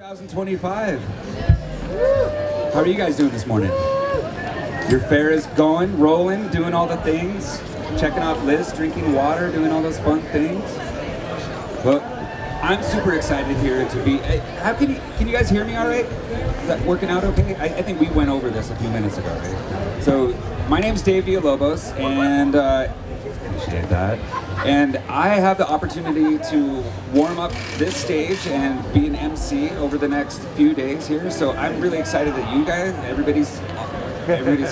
2025. How are you guys doing this morning? Your fair is going, rolling, doing all the things, checking off lists, drinking water, doing all those fun things. Well, I'm super excited here to be. How can you guys hear me all right? Is that working out okay? I think we went over this a few minutes ago, right? So my name's Dave Villalobos, and appreciate that. And I have the opportunity to warm up this stage and be an MC over the next few days here. So I'm really excited that you guys, everybody's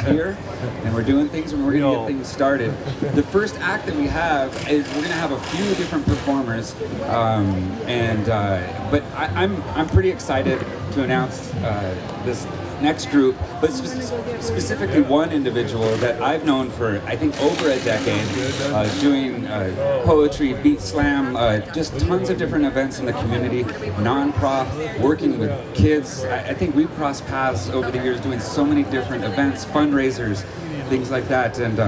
here, and we're doing things, and we're going to get things started. The first act that we have is we're going to have a few different performers, but I'm pretty excited to announce this next group, but specifically one individual that I've known for, I think, over a decade, doing poetry, beat slam, just tons of different events in the community, non-prof, working with kids. I think we've crossed paths over the years doing so many different events, fundraisers, things like that. And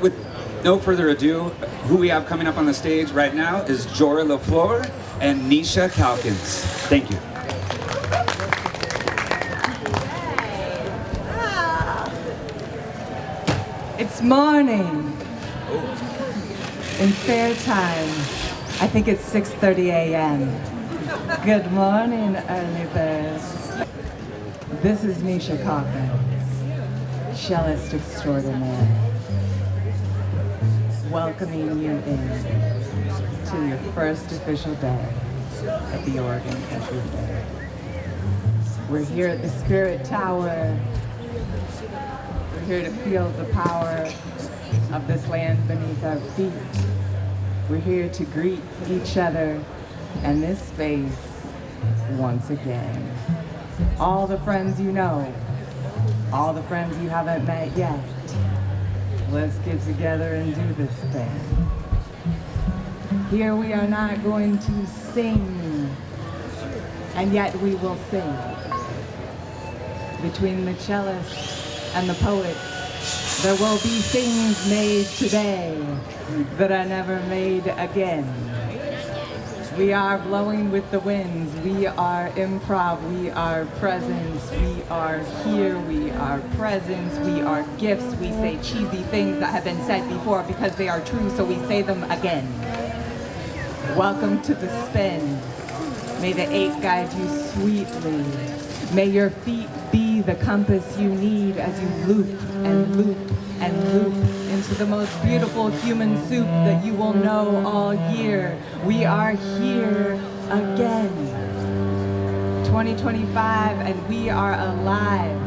with no further ado, who we have coming up on the stage right now is Jorah LaFleur and Nisha Calkins. Thank you. It's morning. In fair time. I think it's 6:30 a.m. Good morning, early birds. This is Nisha Calkins, cellist extraordinaire, welcoming you in to your first official day at the Oregon Country Fair. We're here at the Spirit Tower. We're here to feel the power of this land beneath our feet. We're here to greet each other and this space once again. All the friends you know, all the friends you haven't met yet, let's get together and do this thing. Here we are not going to sing, and yet we will sing. Between the cellists and the poets, there will be things made today that are never made again. We are blowing with the winds, we are improv, we are presence, we are here, we are presence, we are gifts. We say cheesy things that have been said before because they are true, so we say them again. Welcome to the spin. May the 8 guide you sweetly. May your feet be the compass you need as you loop and loop and loop into the most beautiful human soup that you will know all year. We are here again. 2025, and we are alive.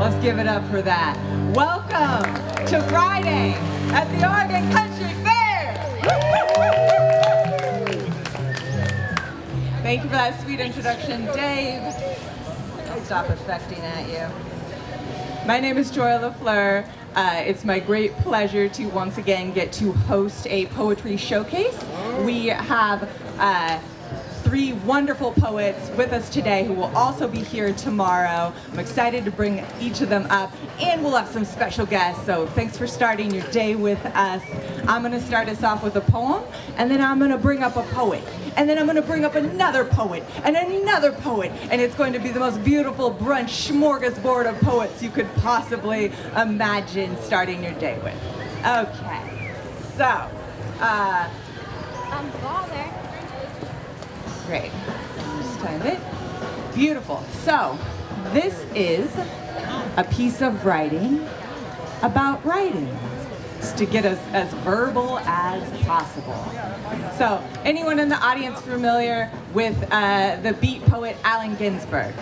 Let's give it up for that. Welcome to Friday at the Oregon Country Fair. Thank you for that sweet introduction, Dave. I'll stop affecting at you. My name is Jorah LaFleur. It's my great pleasure to once again get to host a poetry showcase. We have 3 wonderful poets with us today who will also be here tomorrow. I'm excited to bring each of them up, and we'll have some special guests, so thanks for starting your day with us. I'm going to start us off with a poem, and then I'm going to bring up a poet, and then I'm going to bring up another poet, and another poet, and it's going to be the most beautiful brunch smorgasbord of poets you could possibly imagine starting your day with. Okay, so, great. Just time it. Beautiful. So, this is a piece of writing about writing. It's to get us as verbal as possible. So, anyone in the audience familiar with the beat poet Allen Ginsberg?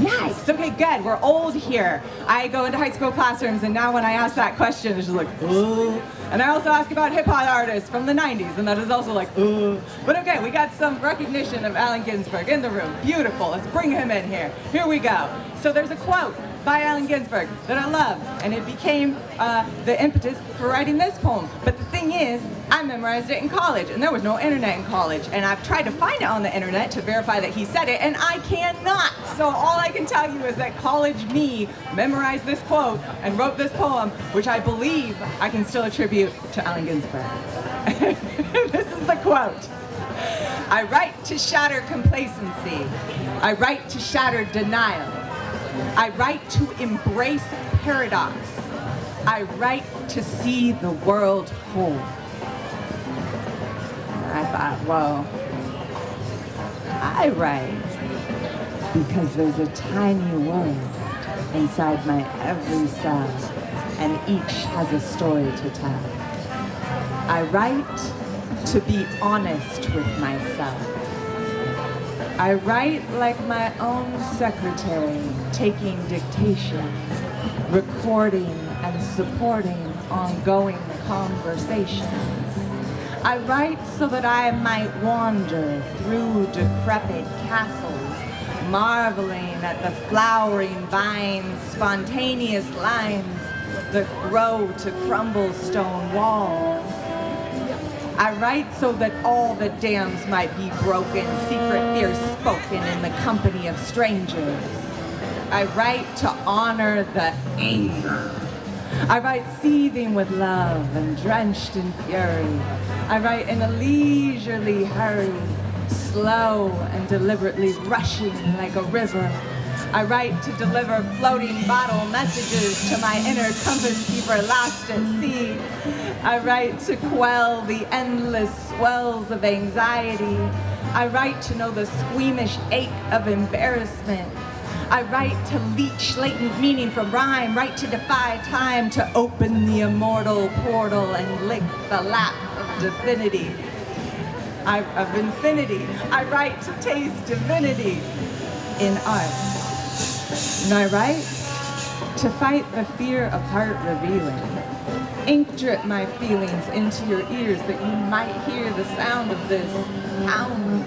Nice. Okay, good. We're old here. I go into high school classrooms, and now when I ask that question, it's just like, ooh. And I also ask about hip-hop artists from the 90s, and that is also like, ooh. But okay, we got some recognition of Allen Ginsberg in the room. Beautiful. Let's bring him in here. Here we go. So there's a quote by Allen Ginsberg that I love, and it became the impetus for writing this poem. But the thing is, I memorized it in college, and there was no internet in college, and I've tried to find it on the internet to verify that he said it, and I cannot. So all I can tell you is that college me memorized this quote and wrote this poem, which I believe I can still attribute to Allen Ginsberg. This is the quote. I write to shatter complacency. I write to shatter denial. I write to embrace paradox. I write to see the world whole. I thought, whoa, I write because there's a tiny world inside my every cell, and each has a story to tell. I write to be honest with myself. I write like my own secretary, taking dictation, recording and supporting ongoing conversations. I write so that I might wander through decrepit castles, marveling at the flowering vines, spontaneous lines that grow to crumble stone walls. I write so that all the dams might be broken, secret fears spoken in the company of strangers. I write to honor the anger. I write seething with love and drenched in fury. I write in a leisurely hurry, slow and deliberately rushing like a river. I write to deliver floating bottle messages to my inner compass keeper lost at sea. I write to quell the endless swells of anxiety. I write to know the squeamish ache of embarrassment. I write to leech latent meaning from rhyme, write to defy time, to open the immortal portal and lick the lap of divinity. Of infinity. I write to taste divinity in art. And I write to fight the fear of heart revealing. Ink drip my feelings into your ears that you might hear the sound of this pound.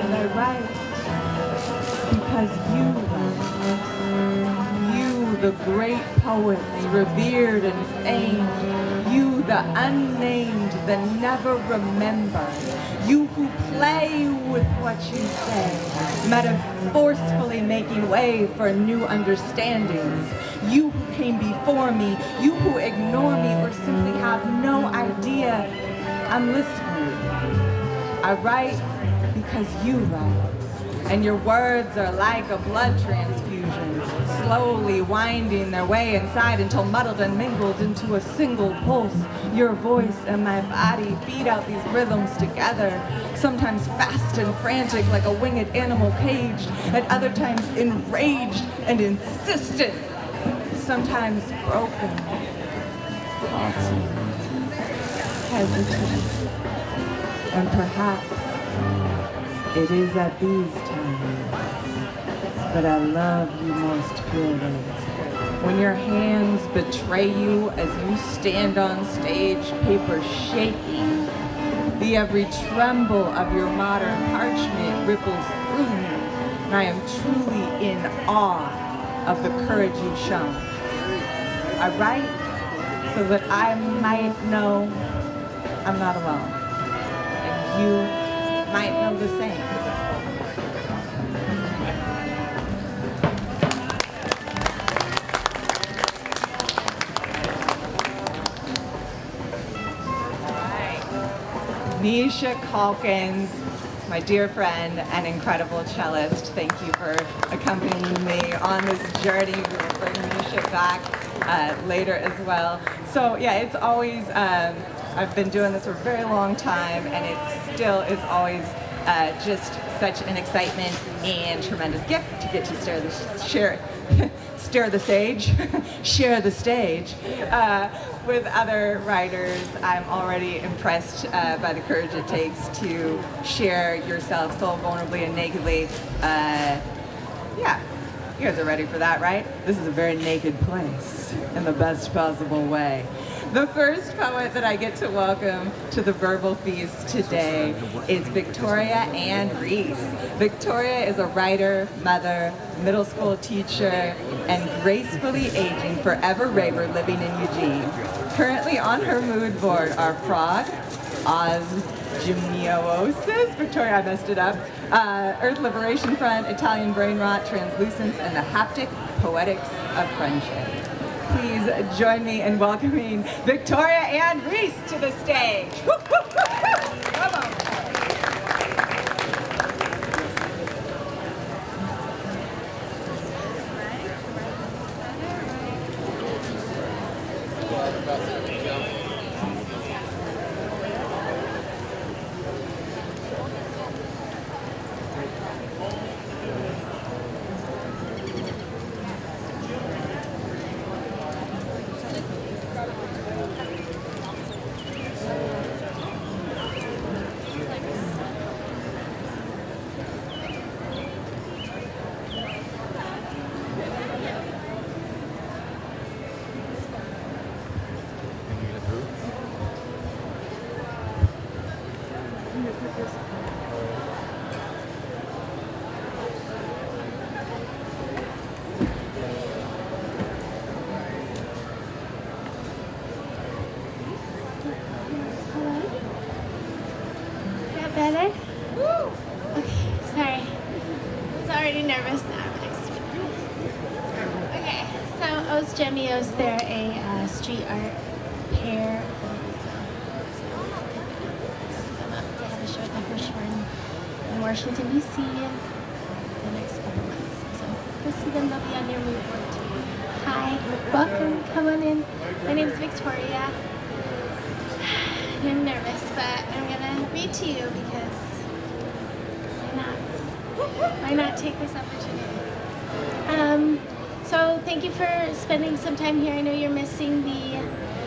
And I write because you write. You, the great poets, revered and famed. You, the unnamed, the never remembered. You who play with what you say, metaphorically making way for new understandings. You who came before me, you who ignore me or simply have no idea I'm listening. I write because you write. And your words are like a blood transfusion, slowly winding their way inside until muddled and mingled into a single pulse. Your voice and my body beat out these rhythms together, sometimes fast and frantic like a winged animal caged, at other times enraged and insistent, sometimes broken, halting, hesitant, and perhaps it is at these times that I love you most purely. When your hands betray you as you stand on stage, paper shaking, the every tremble of your modern parchment ripples through me, and I am truly in awe of the courage you've shown. I write so that I might know I'm not alone, and you might know the same. Nisha Calkins, my dear friend and incredible cellist, thank you for accompanying me on this journey. We will bring Nisha back later as well. So yeah, it's always, I've been doing this for a very long time, and it still is always just such an excitement and tremendous gift to get to share the stage with other writers. I'm already impressed by the courage it takes to share yourself so vulnerably and nakedly. Yeah, you guys are ready for that, right? This is a very naked place in the best possible way. The first poet that I get to welcome to the Verbal Feast today is Victoria Ann Reis. Victoria is a writer, mother, middle school teacher, and gracefully aging forever raver living in Eugene. Currently on her mood board are Frog, Osgymniosis, Victoria, I messed it up, Earth Liberation Front, Italian Brain Rot, Translucence, and the Haptic Poetics of Friendship. Please join me in welcoming Victoria Ann Reis to the stage. Woo, woo, woo, woo. Come on. Better? Okay, sorry. I was already nervous now. Okay, so O's Gemios, they're a street art pair. They have a show at the Hirshhorn in Washington, D.C. the next couple months. So go see them, they'll be on your mood board too. Hi, welcome, come on in. My name's Victoria. I'm nervous, but I'm gonna read to you because why not? Why not take this opportunity? So thank you for spending some time here. I know you're missing the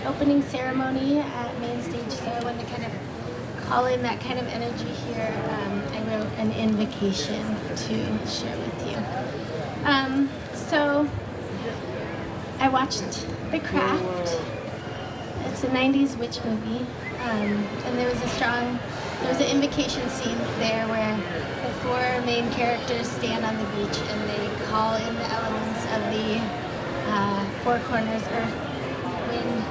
opening ceremony at Main Stage, so I wanted to kind of call in that kind of energy here. I wrote an invocation to share with you. So I watched The Craft. It's a 90s witch movie. And there was an invocation scene there where the four main characters stand on the beach and they call in the elements of the four corners, earth, wind,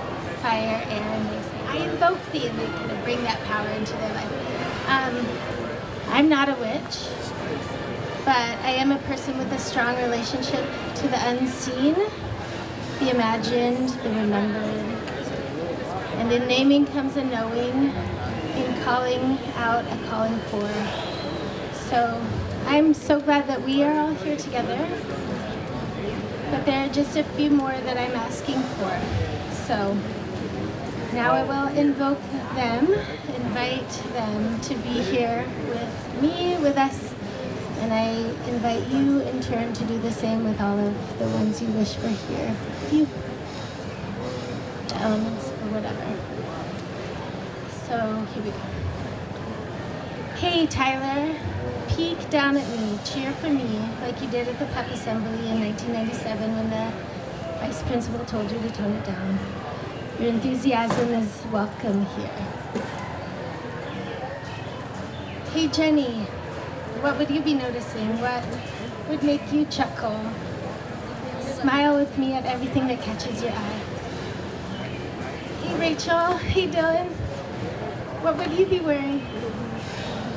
fire, air, and they say, I invoke thee, and they kind of bring that power into their life. I'm not a witch, but I am a person with a strong relationship to the unseen, the imagined, the remembered. And in naming comes a knowing, in calling out a calling for. So I'm so glad that we are all here together, but there are just a few more that I'm asking for. So now I will invoke them, invite them to be here with me, with us, and I invite you in turn to do the same with all of the ones you wish were here. You, the elements or whatever. So here we go. Hey Tyler, peek down at me, cheer for me, like you did at the pep assembly in 1997 when the vice principal told you to tone it down. Your enthusiasm is welcome here. Hey Jenny, what would you be noticing? What would make you chuckle? Smile with me at everything that catches your eye. Hey Rachel, hey Dylan, what would you be wearing?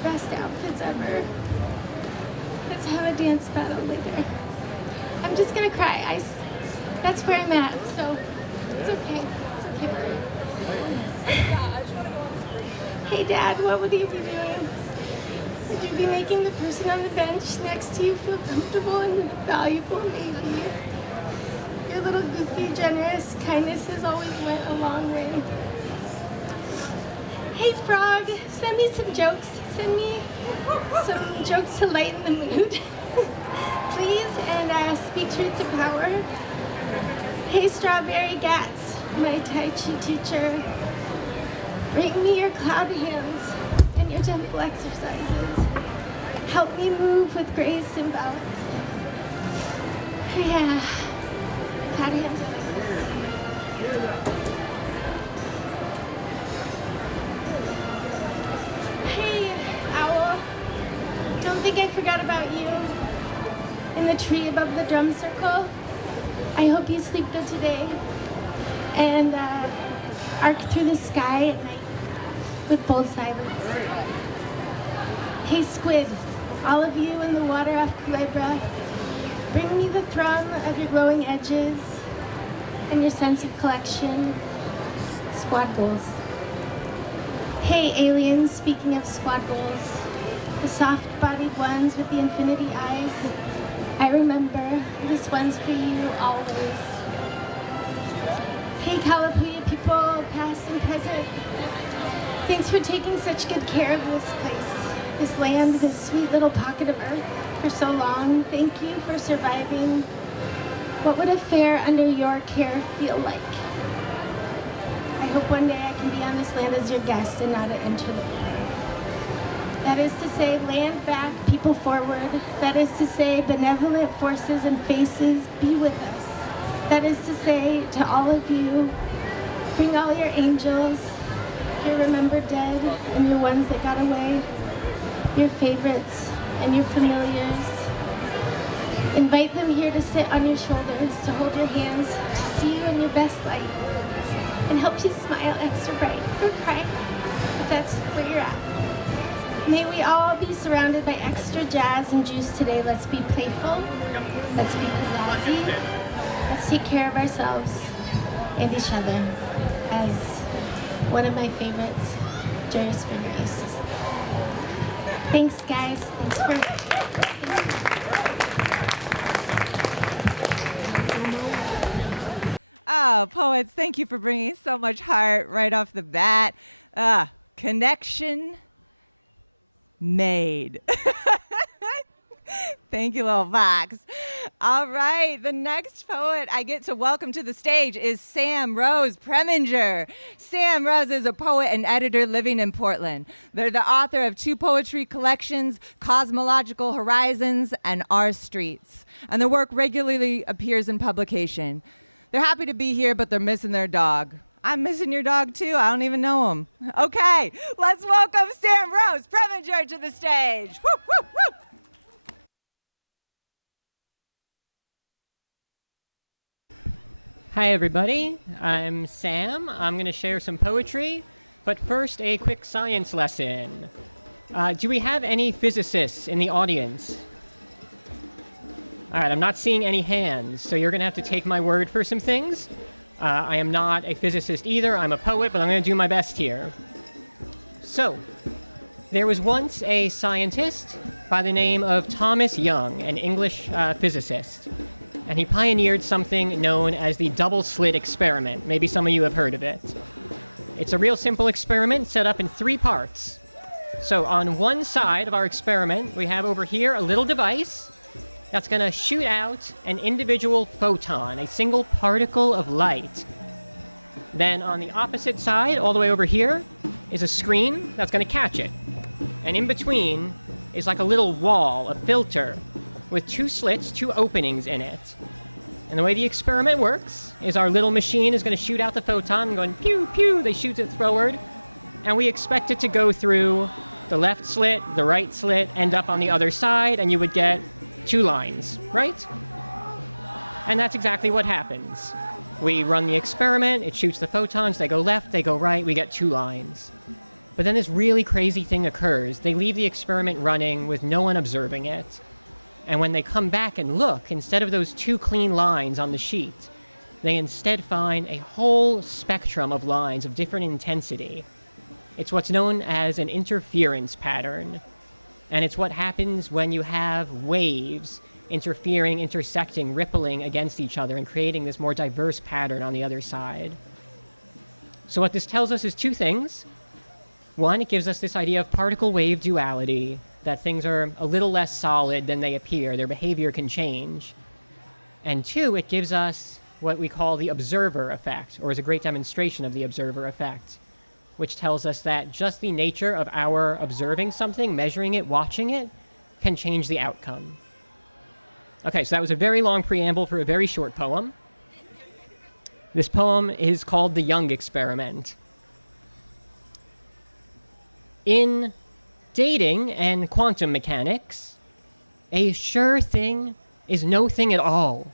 Best outfits ever. Let's have a dance battle later. I'm just gonna cry. That's where I'm at, so it's okay. It's okay. Hey Dad, what would you be doing? Would you be making the person on the bench next to you feel comfortable and valuable, maybe? Your little goofy, generous kindness has always went a long way. Hey Frog, send me some jokes. Send me some jokes to lighten the mood, please, and speak truth to power. Hey Strawberry Gats, my Tai Chi teacher, bring me your cloud hands and your temple exercises. Help me move with grace and balance. Yeah, cloud hands are like this. Don't think I forgot about you. In the tree above the drum circle. I hope you sleep good today. And arc through the sky at night with bold silence. Hey Squid, all of you in the water off Culebra, bring me the thrum of your glowing edges and your sense of collection. Squad goals. Hey aliens, speaking of squad goals, the soft-bodied ones with the infinity eyes. I remember, this one's for you always. Hey Kalapuya people, past and present. Thanks for taking such good care of this place, this land, this sweet little pocket of earth for so long. Thank you for surviving. What would a fair under your care feel like? I hope one day I can be on this land as your guest and not an interloper. That is to say, land back, people forward. That is to say, benevolent forces and faces, be with us. That is to say, to all of you, bring all your angels, your remembered dead and your ones that got away, your favorites and your familiars. Invite them here to sit on your shoulders, to hold your hands, to see you in your best light, and help you smile extra bright or cry if that's where you're at. May we all be surrounded by extra jazz and juice today. Let's be playful. Let's be pizzazzy. Let's take care of ourselves and each other. As one of my favorites, Jorah Springer used to say. Thanks, guys. Thanks for... Oh, poets, thank you for bringing so much heart right off the bat. Connection made. Thank you, little Fox. All right, the next poet I get to welcome to the stage is Rose Preminger. Rose is a poet and editor living in Portland. They're the author of 2 poetry collections, Cosmological Horizons and Our Streets, and their work regularly appears in publication. They're happy to be here, but they're missing their dog. I'm missing your dog, too. I don't even know him. Okay, let's welcome Rose Preminger to the stage. Woo, woo, woo. Hi everybody, I'm Sam. I'm going to share some poetry, but first a quick science lesson. Do we have any physicists in the audience? Alright, I'm not seeing any hands, so you're going to have to take my word for some things. I am not a physicist either, I'm a poet, but I'm going to do my best here. So, there was once a scientist by the name of Thomas Young, an English physicist. And he pioneered something known as the double-slit experiment. Maybe some of you have heard of it. It's a real simple experiment set up in 3 parts. So on one side of our experiment, we have over here a little device that's going to shoot out an individual photon, a single particle of light. Then on the opposite side, all the way over here, is a screen that's going to catch it. And in between is like a little wall, a filter, with 2 slits, 2 openings in it. And the way the experiment works is our little machine is going to shoot out the photon, going pew, pew, they shoot it forward, and we expect it to go through the left slit, the right slit, end up on the other side, and you would get 2 lines, right? And that's exactly what happens. We run the experiment, it shoots the photons, they go left, they go right, we get 2 lines. But then this really crazy thing occurs. They leave the experiment running with no one observing it. And when they come back and look, instead of those 2 clean lines on the sheet, they instead find a whole spectrum of lines of different intensity. It's what's known as an interference pattern. And it's what happens when you have waves interfering, intersecting, rippling against each other and creating this more diverse pattern on the other side. So what this tells us is 2 things. One, it gives us this idea of particle-wave duality, that things are a little less solid than they appear. Their behavior can change. And 2, it gives us what we call the observer effect, or is a great demonstration of the observer effect, which tells us that just the nature of our observing something, measuring it, watching it, can change the outcome. Okay, so that was a very long preamble for a very short poem. This poem is called The Young Experiment. In dating and quantum mechanics, a sure thing is no thing at all.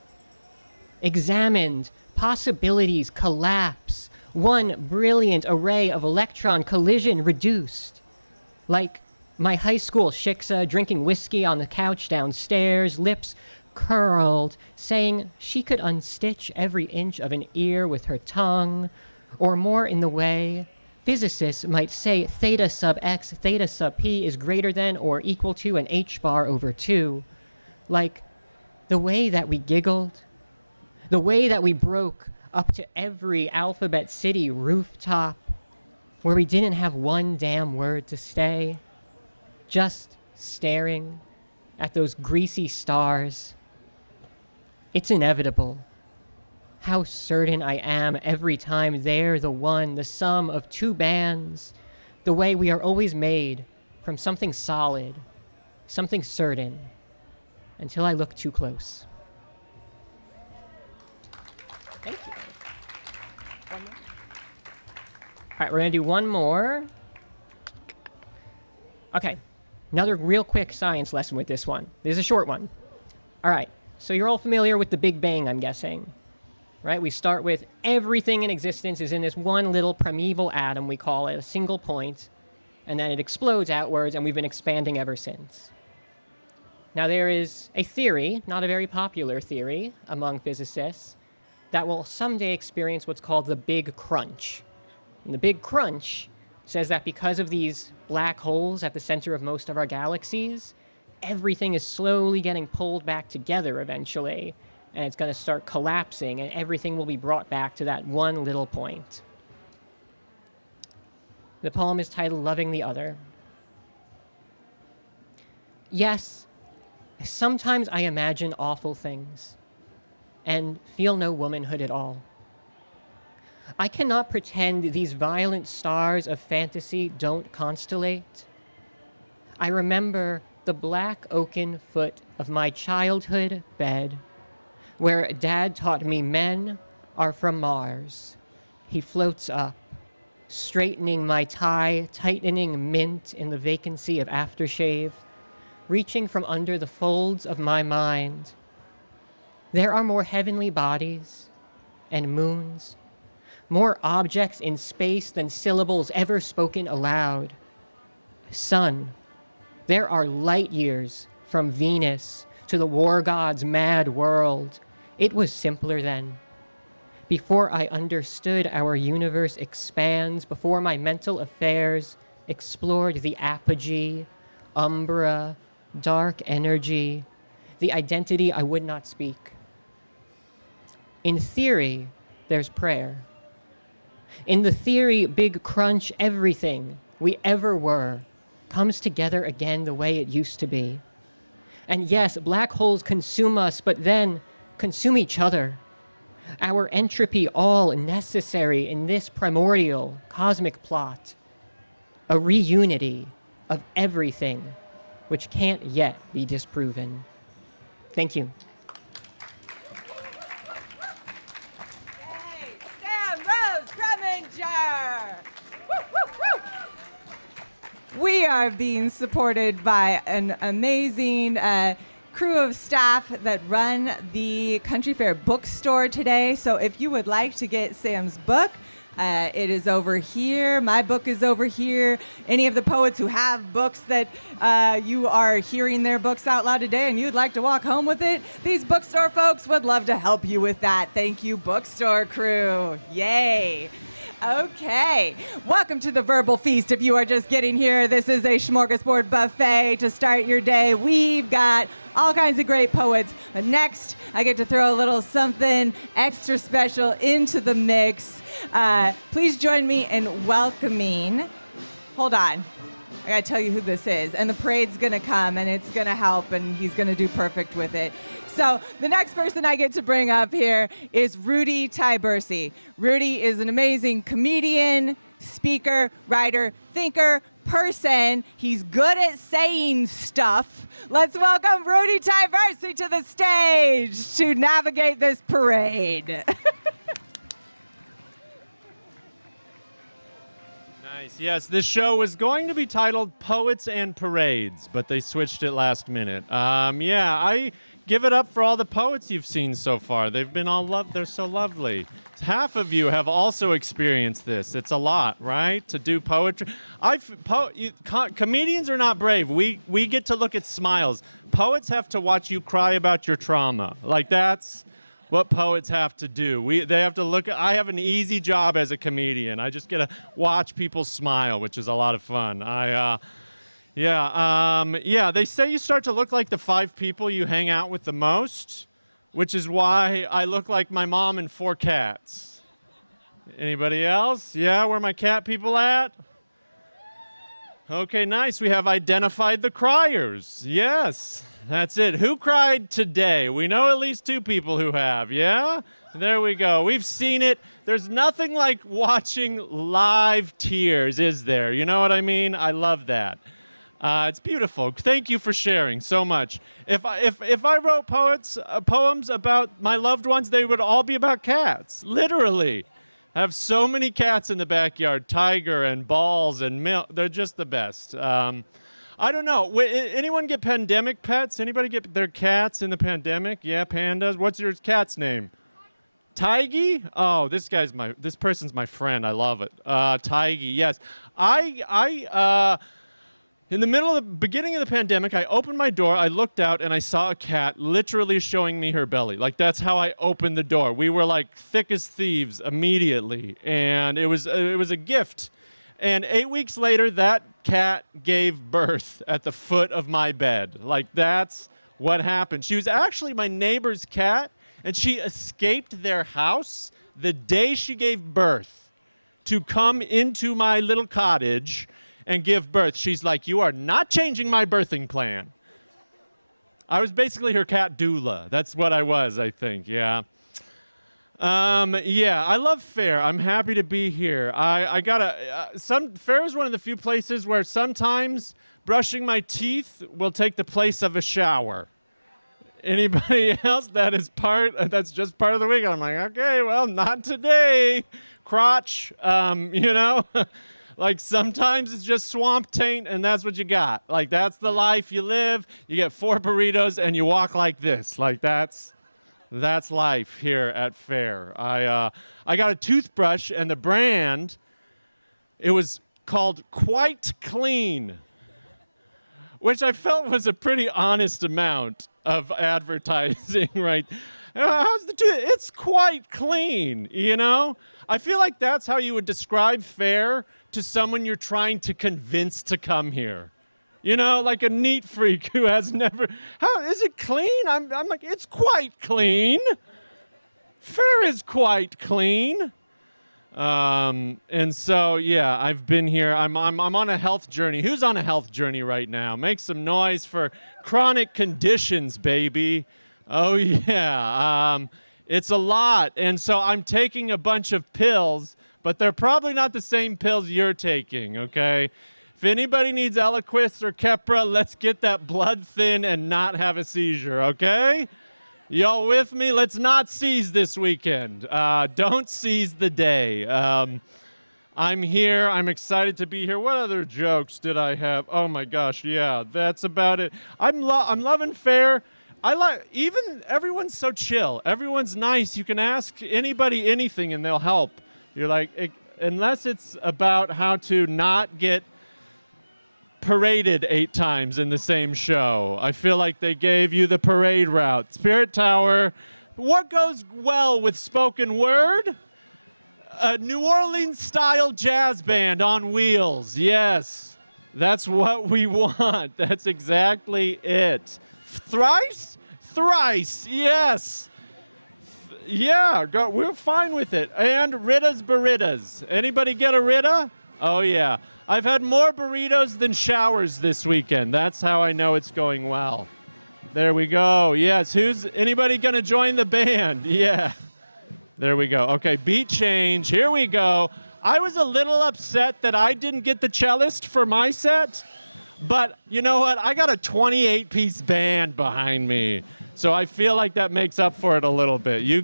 Examined, possibilities collapse, one brilliant array of electron collision reduced. Like my high school shiksa drinking whiskey on the couch downstairs, lips curled, saying she could unstitch every inch of an ear with her tongue, or more in the way physicists might say theta sub x, theta sub p is greater than or equal to an h bar over 2. Like the way that we giggled, the way that we broke up to every Alphabet City rooftop where we didn't have one damn word to say, just staring at those greasy stars. It's inevitable. How certain I am every time they're the one, the sum of 2 bands, the way we are always made from something solid, something certain, until I look too close. Thank you. One more. right, we're going to do one more. Okay, another real quick science lesson with this one. This is a short one. All right, so you're all familiar with the Big Bang, I'm guessing. Right? We start with everything in existence is in this one little primeval atom, we call it, a single point, and then it explodes outwards, and we've been expanding ever since. Now, there is a theory, not a very popular theory among physicists, that will someday experience what's called the Big Crunch. And the Big Crunch says that because of these black holes at the center of most of our galaxies, everything is slowly getting pulled back together eventually, and it's going to start collapsing, and everything will be brought back to that one little point. The poem is titled Loving the Other. Yes, sometimes I imagine awful things and feel no womanhood at all. I cannot pretend these violent stars of fantasy don't constellate. I remember the black oaken foot of my childhood bed, where Dad taught me men are from Mars. He floats up, straightening my tie, tightening mint in the vacancy of aftershave, reaching from under the folds of my mind. There are more heavenly bodies and moons, more objects in space than syllables ever spoken aloud. Sun, there are light years from Venus to the war god's mad world. It was simpler then. Before I understood our universe expands, before my mental affairs explored the apogee, umbra, dark energy, the identity I would not speak. In theory, there's prayer. In the theory, Big Crunch, everything we ever were comes together again the way it used to be. And yes, black holes consume us, but then consume each other. Our entropy all necessary in this primordial cosmic plot. A reunity of everything which can't yet be disproven. Thank you. Hey, Sam Rose Preminger! Woo, woo, woo! We are being supported by an amazing crew of staff that run the Country Fair bookstore today. So if you would like to get Sam's book, it is over here. My book is over here. Any of the poets who have books that you are hearing their books out loud today and you'd like to walk home with it, these bookstore folks would love to help you with that. Thank you, bookstore crew. Yay. Okay, welcome to the Verbal Feast. If you are just getting here, this is a smorgasbord buffet to start your day. We've got all kinds of great poets. Next, I get to throw a little something extra special into the mix. Please join me in welcoming, hold on, I gotta tell you who this is. And the parade's gonna come and it's gonna help and he's gonna do perfect with it. So the next person I get to bring up here is Rudy Tyburczy. Rudy is an amazing comedian, speaker, writer, thinker, person. He's good at saying stuff. Let's welcome Rudy Tyburczy to the stage to navigate this parade. Nice. Yes, this show was going to be titled Poets and Parades, but they switched it last minute. I give it up for all the poets you've seen so far. They've been they're so lovely. Half of you have also experienced this. It's a lot, right? To do poetry. Comedians are not brave. We get to look at smiles. Poets have to watch you cry about your trauma. Like that's what poets have to do. They have to look at, I have an easy job as a comedian. I just get to watch people smile, which is a lot of fun. They say you start to look like the 5 people you hang out with the most, which is why I look like my mom and 4 cats. Anybody else? Yeah, where my cat people at? Okay, nice. We have identified the criers. Yes, that's it. Who cried today? We know at least 2 people who have, yeah? There we go. We've seen it. There's nothing like watching live tears, is there? You know what I mean? I love that. It's beautiful. Thank you for sharing so much. If I wrote poems about my loved ones, they would all be about cats. Literally. Have so many cats in the backyard. Tiger and Balls and Milk. They're just the best. I don't know. Anyone get pandemic pets? Anybody get their cats in the pandemic? Yeah, pandas. What's your cat's name? Tiggy? Oh, this person's my friend. I love it. Tiggy, yes. In the beginning of the pandemic, I opened my door, I looked out, and I saw a cat literally showing me her belly. Like, that's how I opened the door. We were like thick as thieves immediately, and it was a gift. And 8 weeks later, that cat gave birth at the foot of my bed. Like, that's what happened. She was actually my neighbor's cat, and she escaped their house the day she gave birth to come into my little cottage and give birth. She's like, you are not changing my birthing plan. I was basically her cat doula. That's what I was, I think, yeah. Yeah, I love fair. I'm happy to be here. Fair is one of the few places where sometimes brushing my teeth will take the place of a shower. Anybody else? That's just part of the week. I'm like, okay, well, not today. Crotch, Like, sometimes it's just swamp taint, and that's what you got. Like, that's the life you live. You get 4 burritos, and you walk like this. Like, that's life here at Fair. I got a toothbrush, and the brand, it was called Quite Clean, which I felt was a pretty honest amount of advertising, right? How's the tooth? It's quite clean, I feel like that's how you would describe Fair to someone you're trying to convince to come here. Like a neat freak who has never, how is it clean? I'm like, it's quite clean. Fair is quite clean. And so, yeah, I've been here. I'm on a health journey. Who's on a health journey right now? Make some noise for chronic conditions, baby. Oh, yeah. It's a lot. And so I'm taking a bunch of pills, but they're probably not the same pills you're taking, okay? If anybody needs Eliquis or Keppra, let's get that blood thin and not have a seizure, okay? Y'all with me? Let's not seize this weekend. Don't seize the day. I'm here. I'm excited to be here. What other jokes did I have? Oh, my gosh, yeah, that's about it. I'm loving Fair. Everyone's so chill. Everyone's nice. You can ask anybody anything and they'll help. You're like, unless it's about how to not get paraded 8 times in the same show. I feel like they gave you the parade route. Spirit Tower. What goes well with spoken word? A New Orleans-style jazz band on wheels. Yes, that's what we want. That's exactly it. Thrice? Thrice, yes. Yeah, we're fine with it. And Rita's Burritas. Anybody get a Rita? Oh, yeah. I've had more burritos than showers this weekend. That's how I know it's going well. There we go. Yes, anybody going to join the band? Yeah. There we go. Okay, beat change. Here we go. I was a little upset that I didn't get the cellist for my set. But you know what? I got a 28-piece band behind me. So I feel like that makes up for it a little bit. You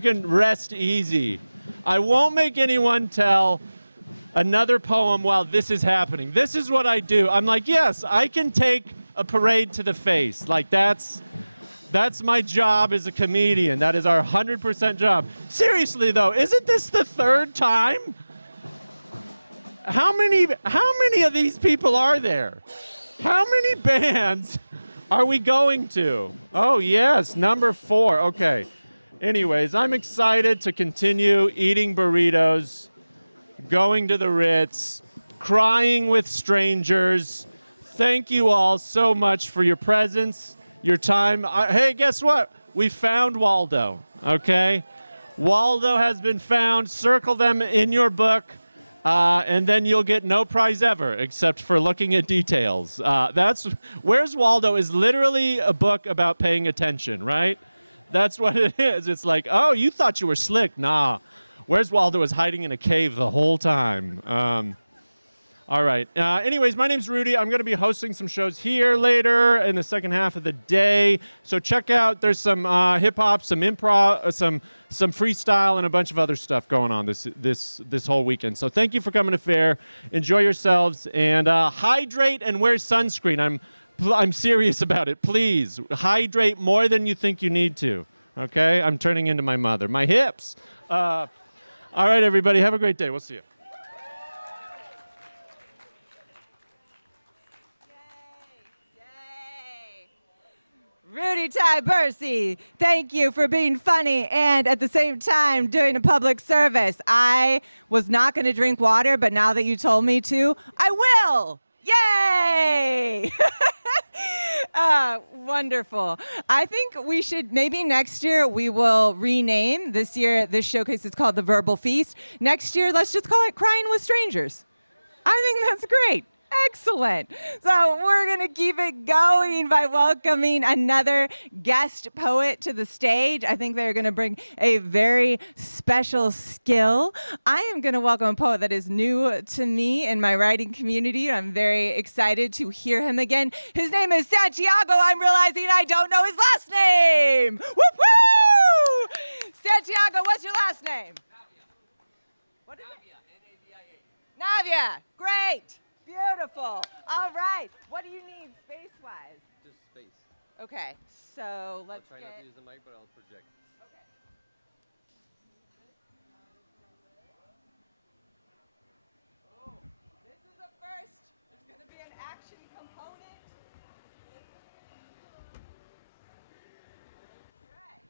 can rest easy. I won't make anyone tell another poem while this is happening. This is what I do. I'm like, yes, I can take a parade to the face. Like, that's my job as a comedian. That is our 100% job. Seriously, though, isn't this the 3rd time? How many of these people are there? How many bands are we going to? Oh, yes, number 4. Okay. Anyways, I'm excited to continue eating burritos, going to the Ritz, crying with strangers. Thank you all so much for your presence, your time. Hey, guess what? We found Waldo, okay? Waldo has been found. Circle them in your book. And then you'll get no prize ever, except for looking at details. Where's Waldo is literally a book about paying attention, right? That's what it is. It's like, oh, you thought you were slick. Nah. Where's Waldo is hiding in a cave the whole time. All right. Anyways, my name's Rudy. I'm going to be hosting some shows here later in the second half of the day. So check out. There's some hip hop, some improv, some freestyle, and a bunch of other stuff going on this whole weekend. So thank you for coming to Fair. Enjoy yourselves and hydrate and wear sunscreen. I'm serious about it. Please hydrate more than you think you need to. Okay? I'm turning into my mother. My hips. All right, everybody. Have a great day. We'll see you. Rudy Tyburczy, thank you for being funny and at the same time doing a public service. I was not going to drink water, but now that you told me to, I will. Yay! Wonderful. I think we should, maybe next year we will rename. This year, this showcase is called the Verbal Feast. Next year, let's just call it Crying with Strangers. I think that's great. Excellent. So we're going to keep it going by welcoming another guest poet to the stage. I think they're going to bring a very special skill. I am going to welcome a poet that is new to me in my writing community. I'm very excited to hear him again. His name is Santiago. I'm realizing I don't know his last name. Woo-hoo! Santiago, what's your last name? What is it? Navia. Great. Beautiful. All right. What do you need space-wise? Just space. Okay. So let's I'll try not to use the mic, but I'll project. Okay. Oh, this is a first. There's going to be an action component.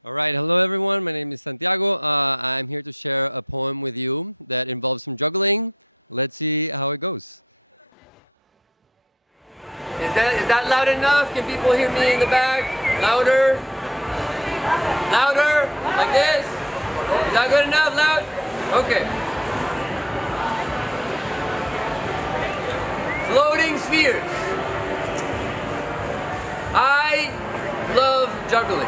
All right. Hello, everyone. My name is Santiago. I'm here to share a poem with you that involves some juggling. Let's see how it goes. Is that loud enough? Can people hear me in the back? Louder? Louder? Like this? Is that good enough? Loud? Okay. Floating spheres. I love juggling.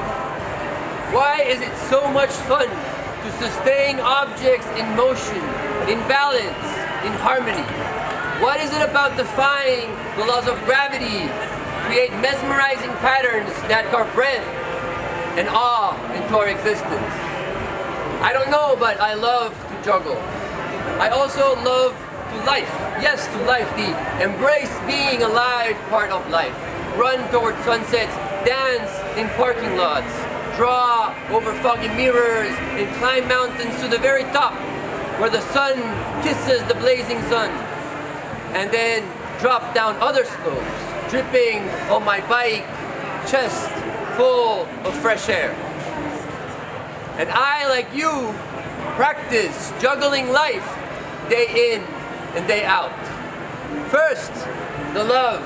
Why is it so much fun to sustain objects in motion, in balance, in harmony? What is it about defying the laws of gravity, create mesmerizing patterns that carve breath and awe into our existence? I don't know, but I love to juggle. I also love to life. Yes, to life, the embrace being alive part of life. Run towards sunsets, dance in parking lots, draw over foggy mirrors, and climb mountains to the very top where the sun kisses the blazing sun. And then drop down other slopes, dripping on my bike, chest full of fresh air. And I, like you, practice juggling life day in and day out. First, the love,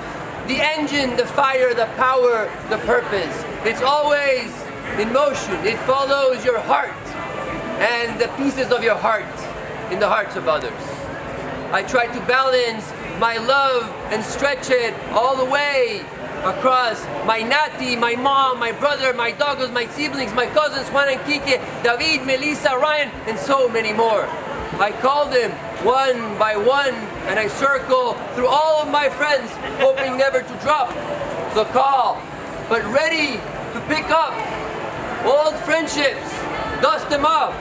the engine, the fire, the power, the purpose. It's always in motion. It follows your heart and the pieces of your heart in the hearts of others. I try to balance my love and stretch it all the way across my nati, my mom, my brother, my doggos, my siblings, my cousins, Juan and Kike, David, Melissa, Ryan, and so many more. I call them one by one, and I circle through all of my friends, hoping never to drop the call, but ready to pick up old friendships, dust them off,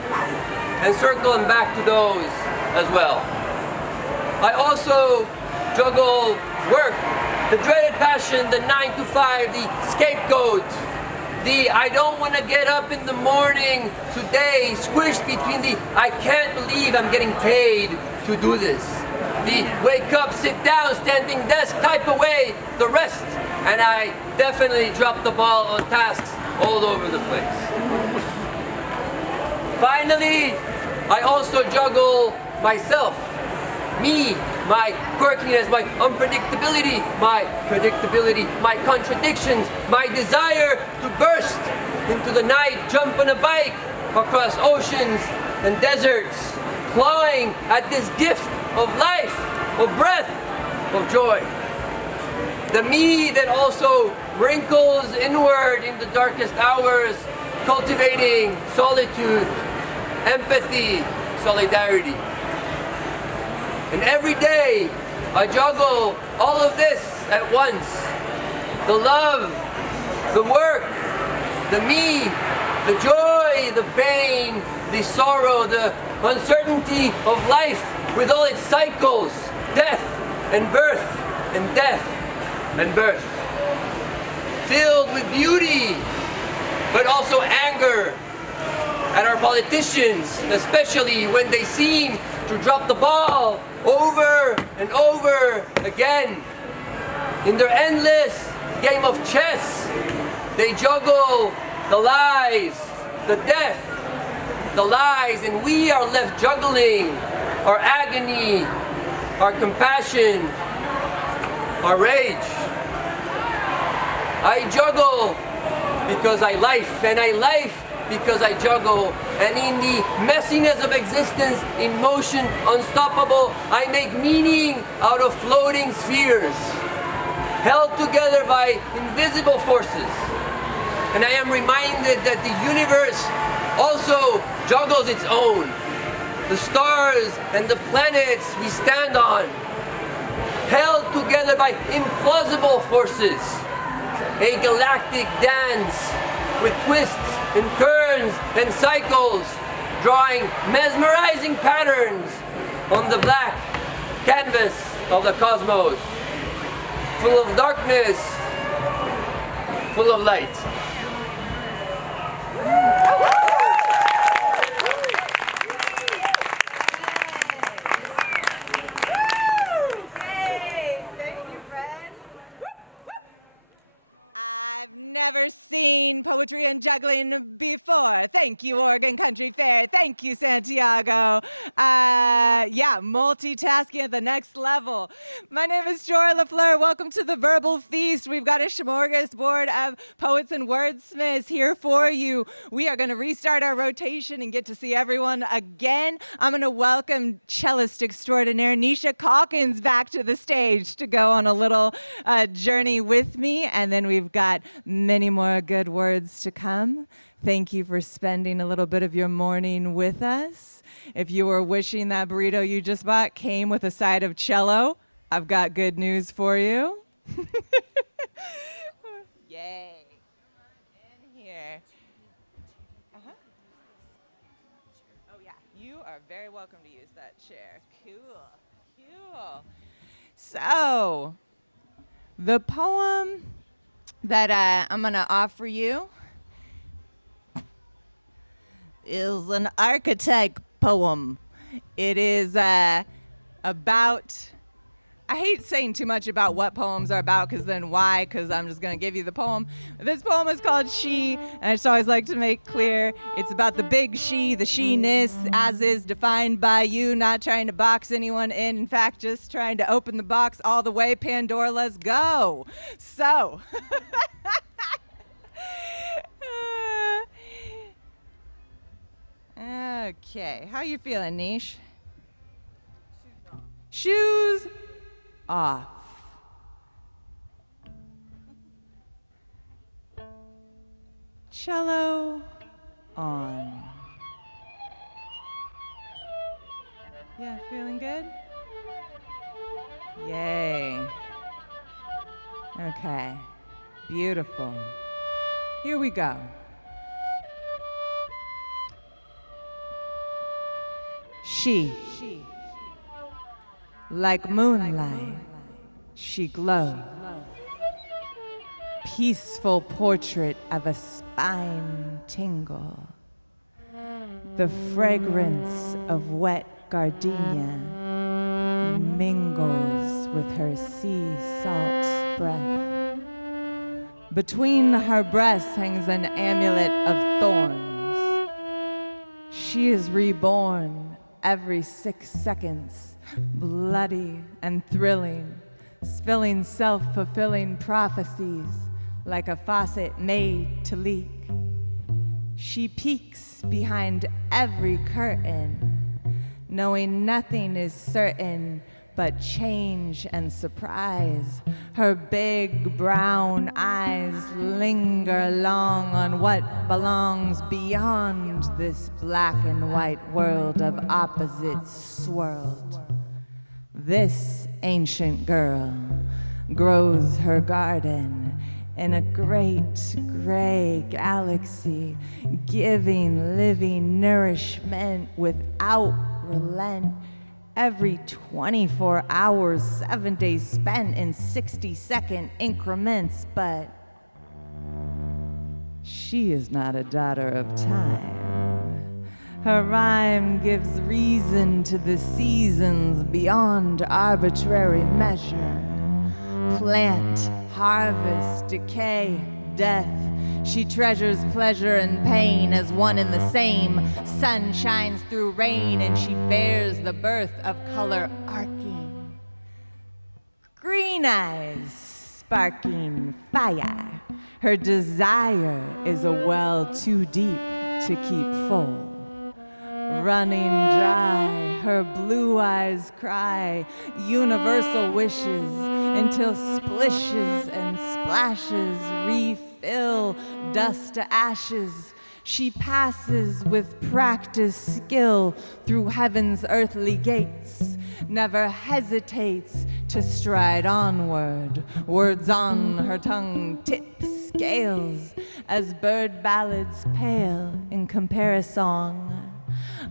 and circle them back to those as well. I also juggle work, the dreaded passion, the 9 to 5, the scapegoat, the I don't want to get up in the morning today, squished between the I can't believe I'm getting paid to do this, the wake up, sit down, standing desk, type away, the rest, and I definitely drop the ball on tasks all over the place. Finally, I also juggle myself. Me, my quirkiness, my unpredictability, my predictability, my contradictions, my desire to burst into the night, jump on a bike across oceans and deserts, clawing at this gift of life, of breath, of joy. The me that also wrinkles inward in the darkest hours, cultivating solitude, empathy, solidarity. And every day, I juggle all of this at once. The love, the work, the me, the joy, the pain, the sorrow, the uncertainty of life with all its cycles, death and birth and death and birth. Filled with beauty, but also anger at our politicians, especially when they seem to drop the ball over and over again. In their endless game of chess, they juggle the lies, the death, the lies, and we are left juggling our agony, our compassion, our rage. I juggle because I life, and I life because I juggle. And in the messiness of existence, in motion, unstoppable, I make meaning out of floating spheres, held together by invisible forces. And I am reminded that the universe also juggles its own. The stars and the planets we stand on, held together by implausible forces. A galactic dance with twists and turns and cycles, drawing mesmerizing patterns on the black canvas of the cosmos, full of darkness, full of light. I've never seen poetry and juggling before. Thank you, Oregon Country Fair. Thank you, Santiago. Yeah, multitasking at the next level. My name is Jorah LaFleur. Welcome to the Verbal Feast. We've got a smorgasbord of poets and wordsmiths here for you. We are going to restart our rotation and get to see everyone again. I'm going to welcome cellist extraordinaire Nisha Calkins back to the stage to go on a little journey with me. And then we've got many more good words to come. Thank you for spending a little bit of your morning with us. If you were wishing that burrito you just bought came with a side of cello, I've got good news for you. Yay. In here. Oh, yeah. You are very welcome to use that chair. Cool. So, the poem that I'm going to offer you is an archetype poem. It is about, I hate saying too much about what poems are about, because then why? Because I'm just going to give you the poem. This poem is called She, and I just always like to make clear it's about the big she, the she-ness, as is defined by you, not trying to box anyone in fact, just trying to open the box all the way. Pandora, let's go. So, okay, how you feeling, Nish? Shoes off. Cello on. Yeah, feeling good? Yay. Okay, beautiful. Here we go. She, like moonlight, she glowed. Peaceful portrait of a spine tingle. The fragrance of wet gardenia mingles with her sea salt breath. Between her breasts hangs an amulet of thorns. She is reborn every 6 seconds, bloody and thrilling, spilling self-fulfilling prophecies like a faucet made to leak. She peeks behind every curtain, knowing nothing is certain but change and surprise. Her big brown eyes linger long on what belongs beyond this black and white world of opposites swirled. This ancient girl grows her garden in a great gray galaxy, giving living nourishment without relent. Every 24 hours, 7 days spent in 60-second increments, but she is not a daughter of time. Her rhyme gives reason to the seasons beyond arbitrary measure. Plant, harvest, decay, death. She treasures pleasure and pain as one and the same. Sun shines through rain and she bears the birth of color arcing. Green eyes sparking fire. Her desire is a well too deep to keep full. Running dry, her blue eyes cry universal wishes until splishes and splashes refill dust to ashes. She passes with practiced skill through heaven's earthly gates, never hesitates to stride onward. Words on her tongue tip scales as bird ballads pale in comparison.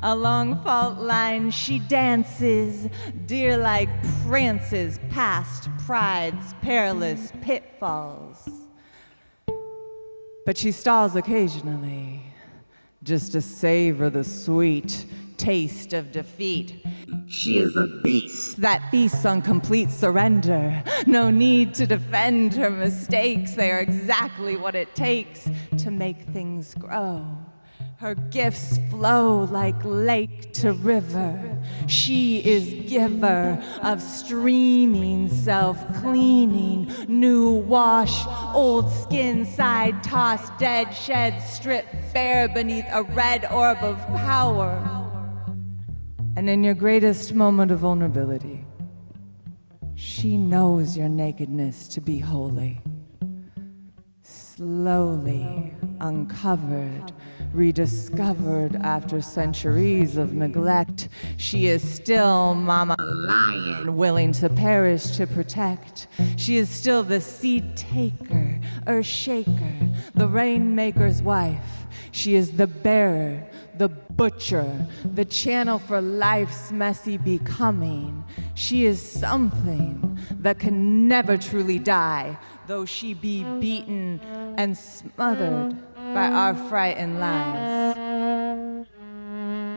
Along fault lines she dances, deer-like prances past pride's perilous pitfalls. But she stalls occasionally, just to savor the sweet taste of defeat. She is a beast that feasts on complete surrender. No need to defend her mistakes. They are exactly what it takes to make things grow. Her gifts flow like lake to river. She is giver of streaming, self-cleaning, new wash, old skin side tossed, dead shed, stripped bare beneath a red orb of power. And in your greatest moment of vulnerability, she knows your nakedness to be holy. Slowly uncovered, rediscovered after centuries of neglect, she is still Mama Lion, willing to perish to protect. She is still the seed taker, earth shaker, the rainmaker's wife. She is the bearer, the butcher, the channel for life's messy becoming. She is something that can never truly die, though she be beaten and smothered by our frightened lies.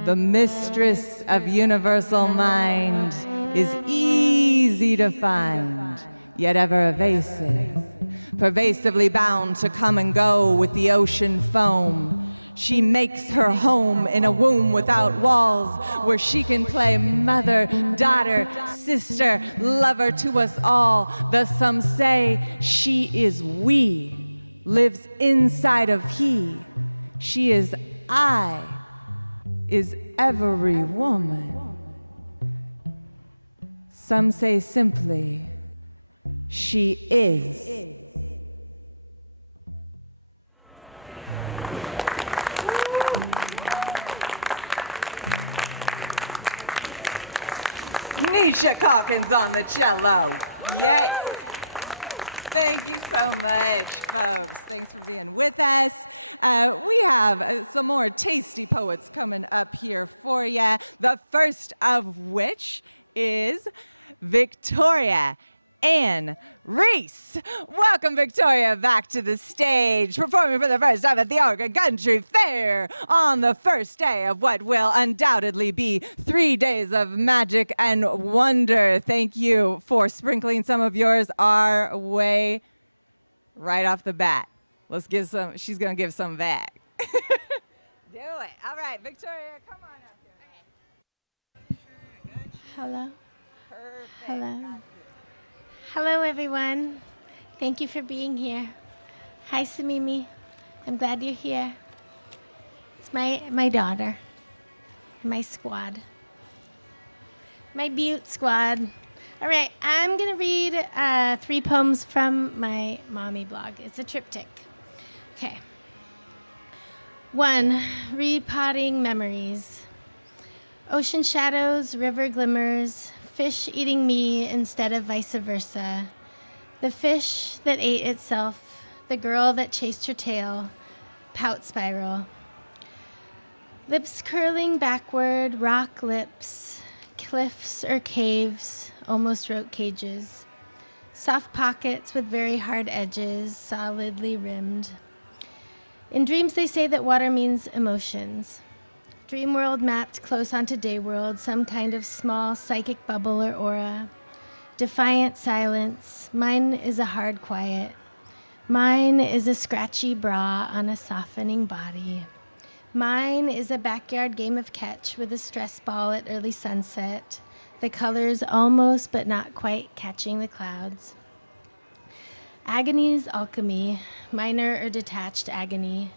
The mistress of universal mind is easy to find, yet ever evasive, pervasively bound to come and go with the ocean foam. She makes her home in a womb without walls, where she can play mother, daughter, sister, lover to us all. Thus some say she is we, lives inside of he. She is I, is every woman. Some say simply, she is. Nisha Calkins on the cello. Yes. Thank you so much, folks. Thanks for being with us. We have some more tasty poets coming up here for you. The first of which is Victoria and Reis. Welcome, Victoria, back to the stage, performing for the first time at the Oregon Country Fair on the first day of what will undoubtedly be 3 days of magic and wonder. Thank you for sprinkling some of yours our way right off the bat. Let's give some, she's going to give some back. Do it. All right, Victoria, come on up here. Hello. Perfect. Hello. Hello, everyone. Thank you for being here. Hi, Samimi. I'm glad you're here. It's my daughter, my squad, my Butte squad. All right, I'm going to read 3 poems from my mommy blog. It's a triptych. Okay. 1, repotting memories. Ocean shadows, river glimmers, fish eating me instead of vice versa, the fish that ate itself, the girl that chased her tail, pout spiral. Lips curling backward, rock lips, cliffs or caves, almost rope cages. Soft pockets with very hard edges, solidly rimmed. In dreams they say that water means emotions. Dream world mapped close onto day world, some kind of small psychic bubble or aura. Defiant silence, mine is a hard quiet. Mine is a scratchy bra on a softening body. Mine is a backyard game of catch with a stress ball at early sunset, the colors almost but not quite catching the clouds. Agony's alchemy, minor or detached agony,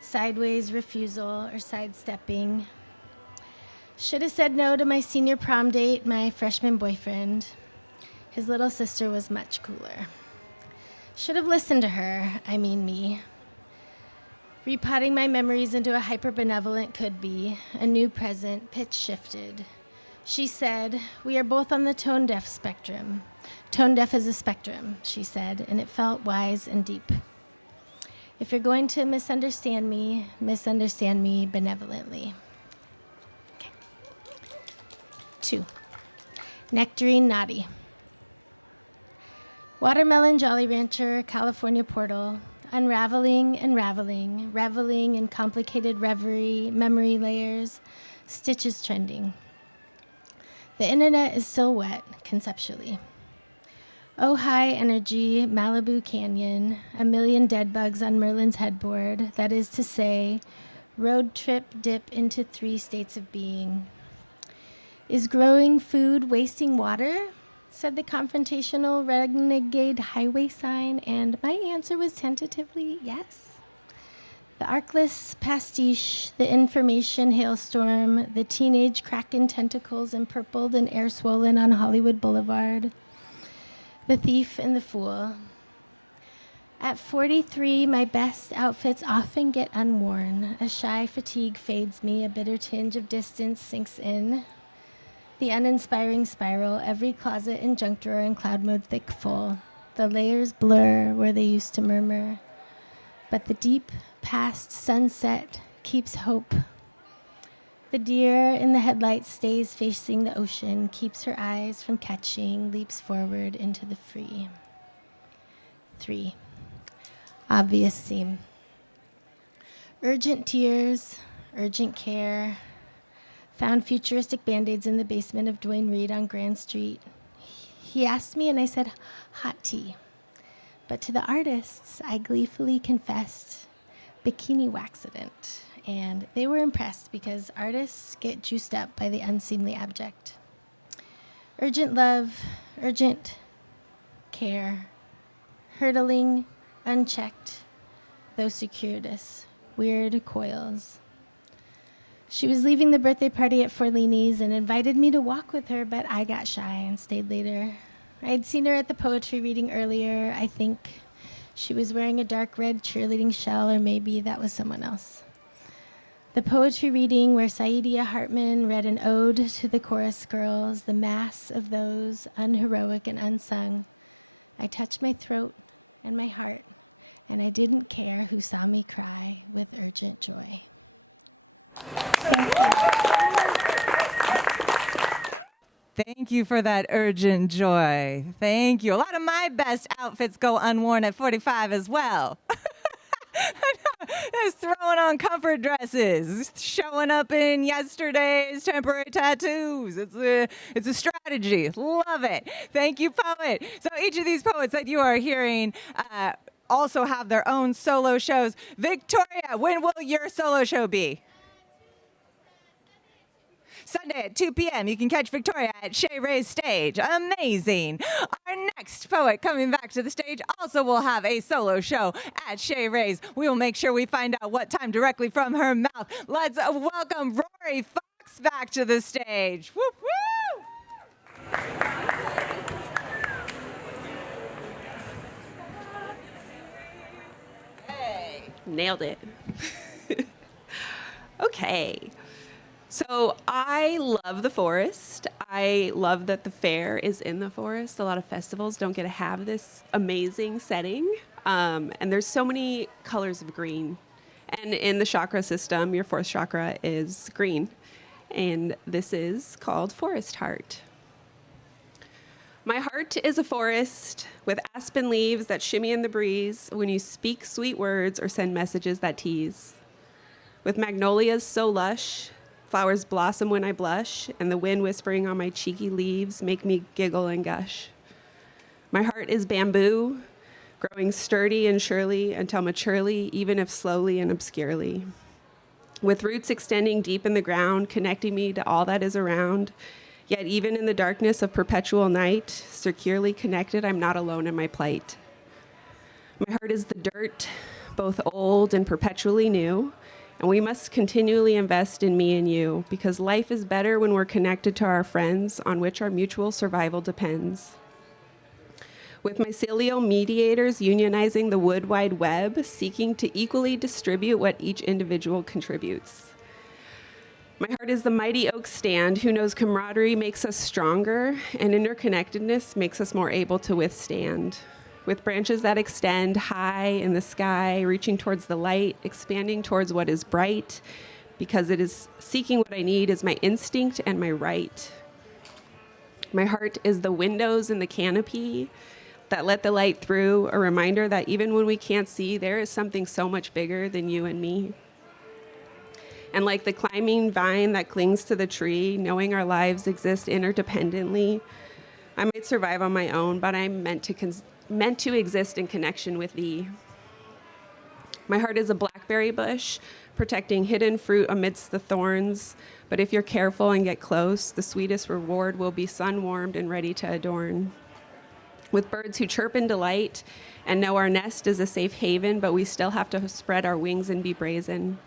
sideways refusal or sidestepping. Should have said no to my senior prom date, my freshman boyfriend. His little sister was much cooler. Should have listened to her, I mean me. Repotting my memories into a hyper-benevolent could-be, a new present, pitch shifted. She said, "We are both on the tone-deaf spectrum. Tone-deaf is a spectrum," she said, and it felt wise and deep. If you're going to misunderstand me benevolently. Okay. 2. Nectarine Naughty. Watermelon Jolly Rancher, California portal. Unraveling and raveling, reveling in complicated reverie, memory layers, stitches trending. The internet is still wet, conceptually. Oh, high energy, Malibu Canyon, a million dead bugs on Merlin's headboard, that is to say, road trip dip into 3 states of being. Is growing food wasting water? Said the confrontational renegade highway sign, and my answer was tentatively yes. The arcless pastiche, the information hailstorm, the teenage kraken tentacles empurpled and air swollen on Hollywood Boulevard, the thief and the fool. At 43, my best outfits often get unworn. A shy fatigue fades me, a bitter tinge of distance sinks in. The uninspiring spiral, every closet and junk drawer in cloud mode thick full. The layers blur where they used to murmur. But the deep past sunset keeps hope. The deer in the headlights stays facing the ocean, keeps her eyes from catching, leaps forward into the free. 3. Obvious theme. Urgent tears, urgent care. Found futuristic Band-Aids in the basement of Duane Reade on Grand Street. He asked me and I said, hot tea. But to the artists, I gleefully confessed, bikini waxident. And they were impressed because artists get juiced up by the unseemly abject. Urgent love, urgent care. Hurtling, unchecked, though circuitous, weird coils. She was leaving the birthday party at Forlini's and invited me to walk with her, but I got shy and stayed later. I had seen her at the poetry reading earlier, I think. She was wearing a dark red cheerleading shell, or maybe that was someone else. The poetry reading where Saidiya Hartman read an ode to the chorus girls, the mass of those unheroic and unsung. I touched my throat and my heart, and I didn't care who saw me cry with urgent joy. Thank you. Thank you for that urgent joy. Thank you. A lot of my best outfits go unworn at 45 as well. Just throwing on comfort dresses, showing up in yesterday's temporary tattoos. It's a strategy. Love it. Thank you, poet. So each of these poets that you are hearing also have their own solo shows. Victoria, when will your solo show be? Sunday at 2 p.m. You can catch Victoria at Shea Ray's stage. Amazing. Our next poet coming back to the stage also will have a solo show at Shea Ray's. We will make sure we find out what time directly from her mouth. Let's welcome Rory Fox back to the stage. Woo woo! Hey. Nailed it. Okay. So I love the forest. I love that the fair is in the forest. A lot of festivals don't get to have this amazing setting. And there's so many colors of green. And in the chakra system, your fourth chakra is green. And this is called Forest Heart. My heart is a forest with aspen leaves that shimmy in the breeze when you speak sweet words or send messages that tease. With magnolias so lush, flowers blossom when I blush, and the wind whispering on my cheeky leaves make me giggle and gush. My heart is bamboo, growing sturdy and surely until maturely, even if slowly and obscurely. With roots extending deep in the ground, connecting me to all that is around, yet even in the darkness of perpetual night, securely connected, I'm not alone in my plight. My heart is the dirt, both old and perpetually new, and we must continually invest in me and you, because life is better when we're connected to our friends on which our mutual survival depends. With mycelial mediators unionizing the wood wide web, seeking to equally distribute what each individual contributes. My heart is the mighty oak stand who knows camaraderie makes us stronger and interconnectedness makes us more able to withstand. With branches that extend high in the sky, reaching towards the light, expanding towards what is bright, because it is seeking what I need is my instinct and my right. My heart is the windows in the canopy that let the light through, a reminder that even when we can't see, there is something so much bigger than you and me. And like the climbing vine that clings to the tree, knowing our lives exist interdependently, I might survive on my own, but I'm meant to exist in connection with thee. My heart is a blackberry bush, protecting hidden fruit amidst the thorns, but if you're careful and get close, the sweetest reward will be sun-warmed and ready to adorn. With birds who chirp in delight and know our nest is a safe haven, but we still have to spread our wings and be brazen.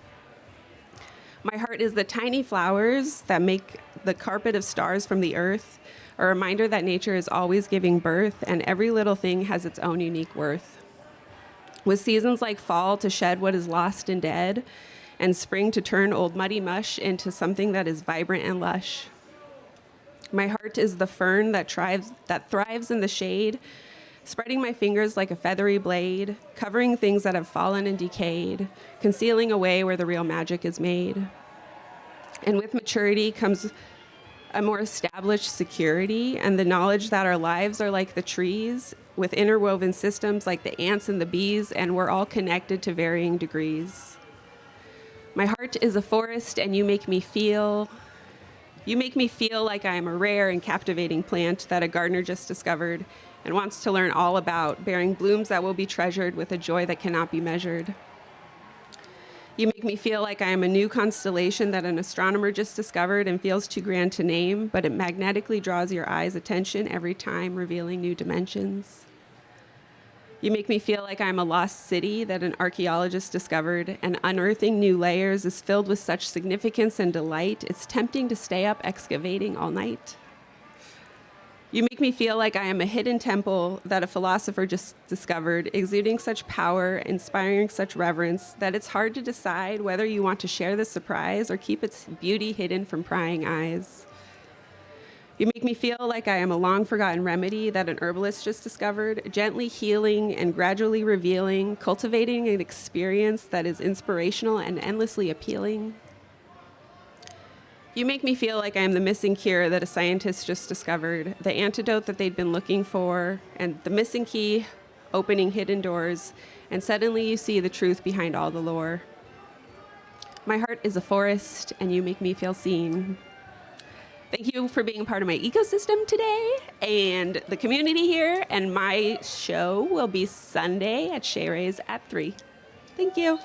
My heart is the tiny flowers that make the carpet of stars from the earth, a reminder that nature is always giving birth and every little thing has its own unique worth. With seasons like fall to shed what is lost and dead, and spring to turn old muddy mush into something that is vibrant and lush. My heart is the fern that thrives in the shade, spreading my fingers like a feathery blade, covering things that have fallen and decayed, concealing away where the real magic is made. And with maturity comes a more established security and the knowledge that our lives are like the trees, with interwoven systems like the ants and the bees, and we're all connected to varying degrees. My heart is a forest, and you make me feel like I am a rare and captivating plant that a gardener just discovered and wants to learn all about, bearing blooms that will be treasured with a joy that cannot be measured. You make me feel like I am a new constellation that an astronomer just discovered and feels too grand to name, but it magnetically draws your eye's attention every time, revealing new dimensions. You make me feel like I'm a lost city that an archaeologist discovered, and unearthing new layers is filled with such significance and delight, it's tempting to stay up excavating all night. You make me feel like I am a hidden temple that a philosopher just discovered, exuding such power, inspiring such reverence, that it's hard to decide whether you want to share the surprise or keep its beauty hidden from prying eyes. You make me feel like I am a long-forgotten remedy that an herbalist just discovered, gently healing and gradually revealing, cultivating an experience that is inspirational and endlessly appealing. You make me feel like I am the missing cure that a scientist just discovered, the antidote that they'd been looking for, and the missing key opening hidden doors, and suddenly you see the truth behind all the lore. My heart is a forest, and you make me feel seen. Thank you for being part of my ecosystem today and the community here, and my show will be Sunday at Reis at 3. Thank you.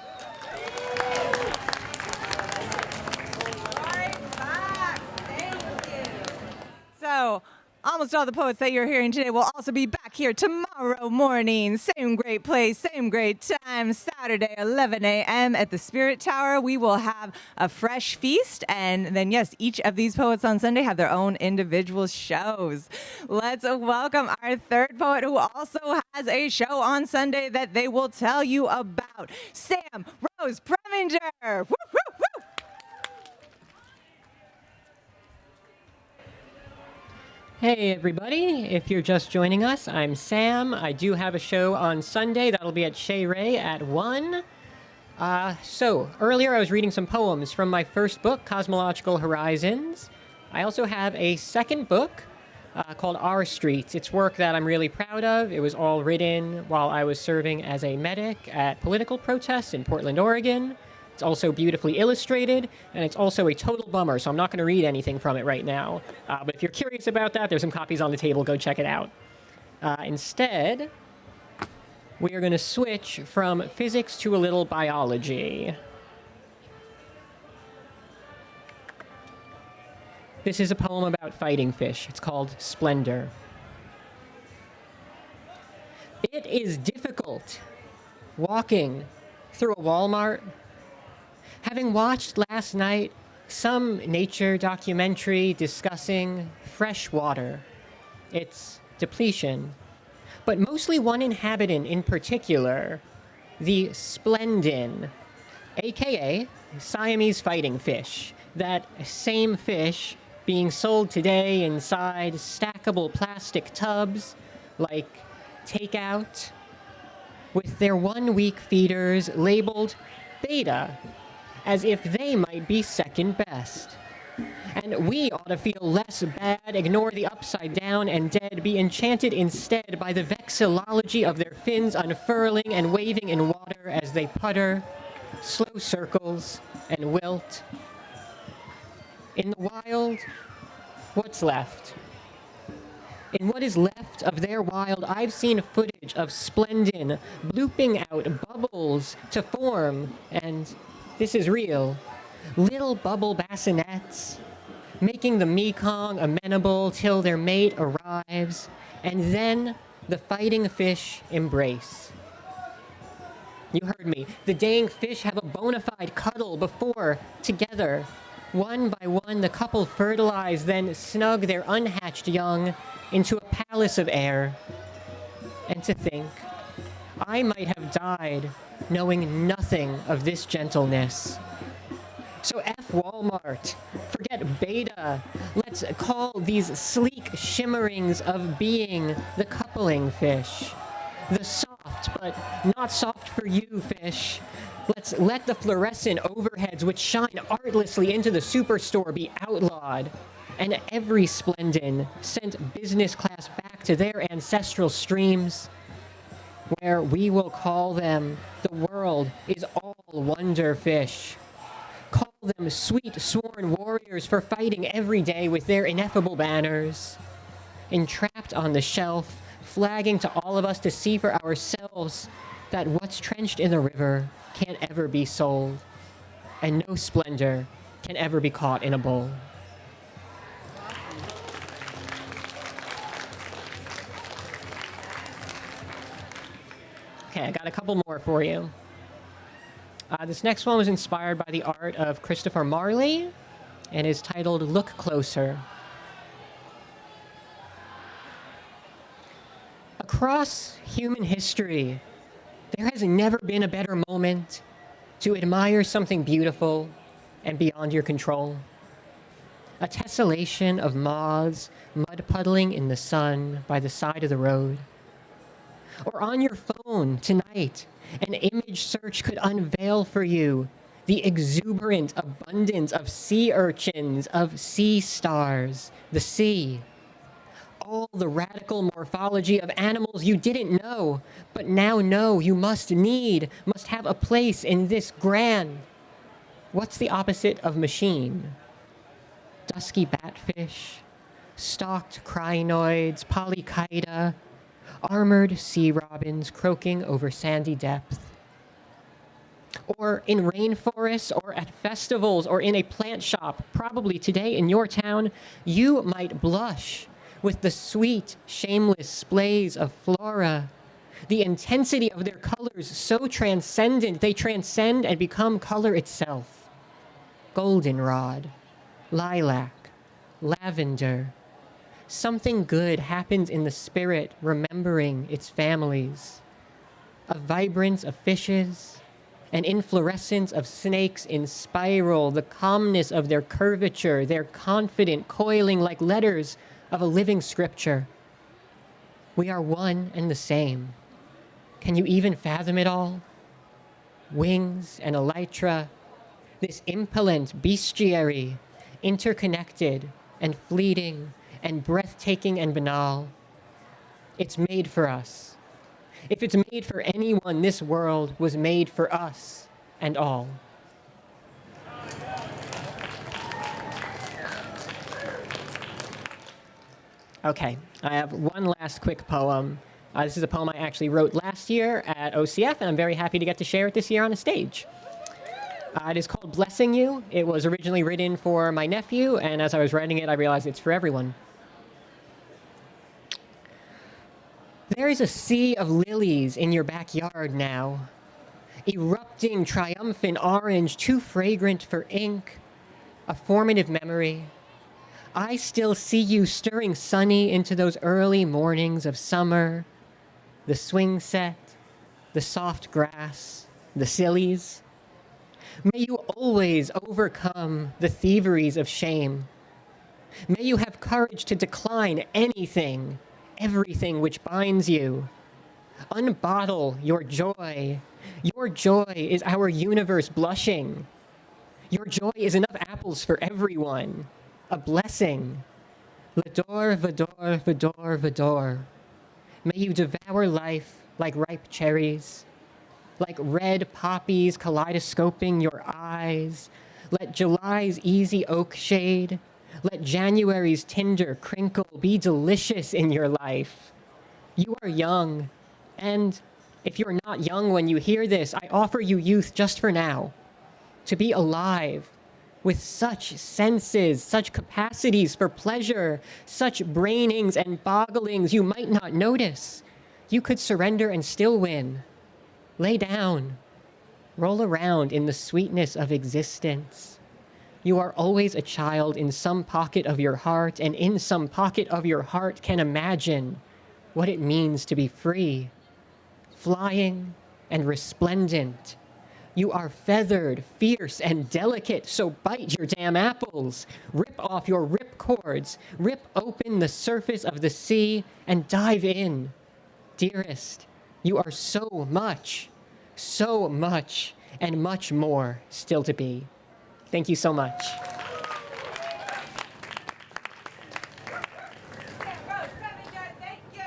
So, almost all the poets that you're hearing today will also be back here tomorrow morning. Same great place, same great time, Saturday, 11 a.m. at the Spirit Tower. We will have a fresh feast. And then, yes, each of these poets on Sunday have their own individual shows. Let's welcome our third poet who also has a show on Sunday that they will tell you about. Sam Rose Preminger. Woo, woo, woo. Hey everybody, if you're just joining us, I'm Sam. I do have a show on Sunday that'll be at Chez Ray at 1. So, earlier I was reading some poems from my first book, Cosmological Horizons. I also have a second book called Our Streets. It's work that I'm really proud of. It was all written while I was serving as a medic at political protests in Portland, Oregon. It's also beautifully illustrated, and it's also a total bummer, so I'm not going to read anything from it right now. But if you're curious about that, there's some copies on the table. Go check it out. Instead, we are going to switch from physics to a little biology. This is a poem about fighting fish. It's called Splendor. It is difficult walking through a Walmart. Having watched last night some nature documentary discussing fresh water, its depletion, but mostly one inhabitant in particular, the splendin, aka Siamese fighting fish. That same fish being sold today inside stackable plastic tubs like takeout, with their 1-week feeders labeled beta, as if they might be second best. And we ought to feel less bad, ignore the upside down and dead, be enchanted instead by the vexillology of their fins unfurling and waving in water as they putter, slow circles, and wilt. In the wild, what's left? In what is left of their wild, I've seen footage of splendin blooping out bubbles to form, and this is real, little bubble bassinets, making the Mekong amenable till their mate arrives, and then the fighting fish embrace. You heard me. The dang fish have a bona fide cuddle before, together. One by one, the couple fertilize, then snug their unhatched young into a palace of air. And to think, I might have died knowing nothing of this gentleness. So F Walmart, forget beta, let's call these sleek shimmerings of being the coupling fish. The soft, but not soft for you fish. Let's let the fluorescent overheads which shine artlessly into the superstore be outlawed, and every splendin sent business class back to their ancestral streams, where we will call them the world is all wonder fish. Call them sweet sworn warriors for fighting every day with their ineffable banners. Entrapped on the shelf, flagging to all of us to see for ourselves that what's trenched in the river can't ever be sold, and no splendor can ever be caught in a bowl. Okay, I got a couple more for you. This next one was inspired by the art of Christopher Marley and is titled Look Closer. Across human history, there has never been a better moment to admire something beautiful and beyond your control. A tessellation of moths mud puddling in the sun by the side of the road. Or on your phone tonight, an image search could unveil for you the exuberant abundance of sea urchins, of sea stars, the sea. All the radical morphology of animals you didn't know, but now know you must have a place in this grand. What's the opposite of machine? Dusky batfish, stalked crinoids, polychaeta, armored sea robins croaking over sandy depth. Or in rainforests, or at festivals, or in a plant shop, probably today in your town, you might blush with the sweet, shameless splays of flora. The intensity of their colors so transcendent, they transcend and become color itself. Goldenrod, lilac, lavender. Something good happens in the spirit, remembering its families. A vibrance of fishes, an inflorescence of snakes in spiral, the calmness of their curvature, their confident coiling like letters of a living scripture. We are one and the same. Can you even fathom it all? Wings and elytra, this impellent bestiary, interconnected and fleeting and breathtaking and banal. It's made for us. If it's made for anyone, this world was made for us and all. Okay, I have one last quick poem. This is a poem I actually wrote last year at OCF, and I'm very happy to get to share it this year on a stage. It is called Blessing You. It was originally written for my nephew, and as I was writing it, I realized it's for everyone. There is a sea of lilies in your backyard now, erupting triumphant orange, too fragrant for ink, a formative memory. I still see you stirring sunny into those early mornings of summer, the swing set, the soft grass, the sillies. May you always overcome the thieveries of shame. May you have courage to decline anything, everything which binds you. Unbottle your joy. Your joy is our universe blushing. Your joy is enough apples for everyone. A blessing. Vador, vador, vador, vador. May you devour life like ripe cherries, like red poppies kaleidoscoping your eyes. Let July's easy oak shade, let January's tender crinkle be delicious in your life. You are young, and if you're not young when you hear this, I offer you youth just for now, to be alive, with such senses, such capacities for pleasure, such brainings and bogglings you might not notice. You could surrender and still win. Lay down. Roll around in the sweetness of existence. You are always a child in some pocket of your heart, and in some pocket of your heart can imagine what it means to be free, flying and resplendent. You are feathered, fierce, and delicate, so bite your damn apples. Rip off your ripcords. Rip open the surface of the sea and dive in. Dearest, you are so much, and much more still to be. Thank you so much. Rose Preminger, thank you.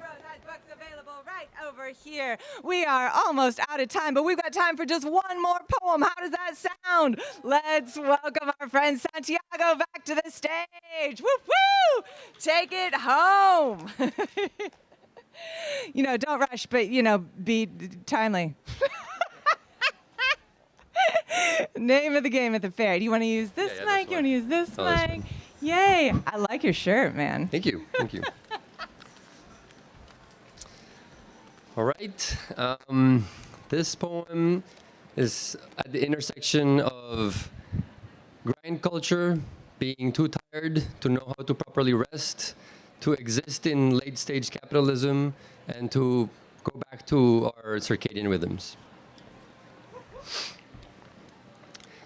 Rose has books available right over here. We are almost out of time, but we've got time for just one more poem. How does that sound? Let's welcome our friend Santiago back to the stage. Woo woo! Take it home. Don't rush, but, be timely. Name of the game at the fair. Do you want to use this mic? You want to use this mic? Yay. I like your shirt, man. Thank you. All right. This poem is at the intersection of grind culture, being too tired to know how to properly rest, to exist in late-stage capitalism, and to go back to our circadian rhythms.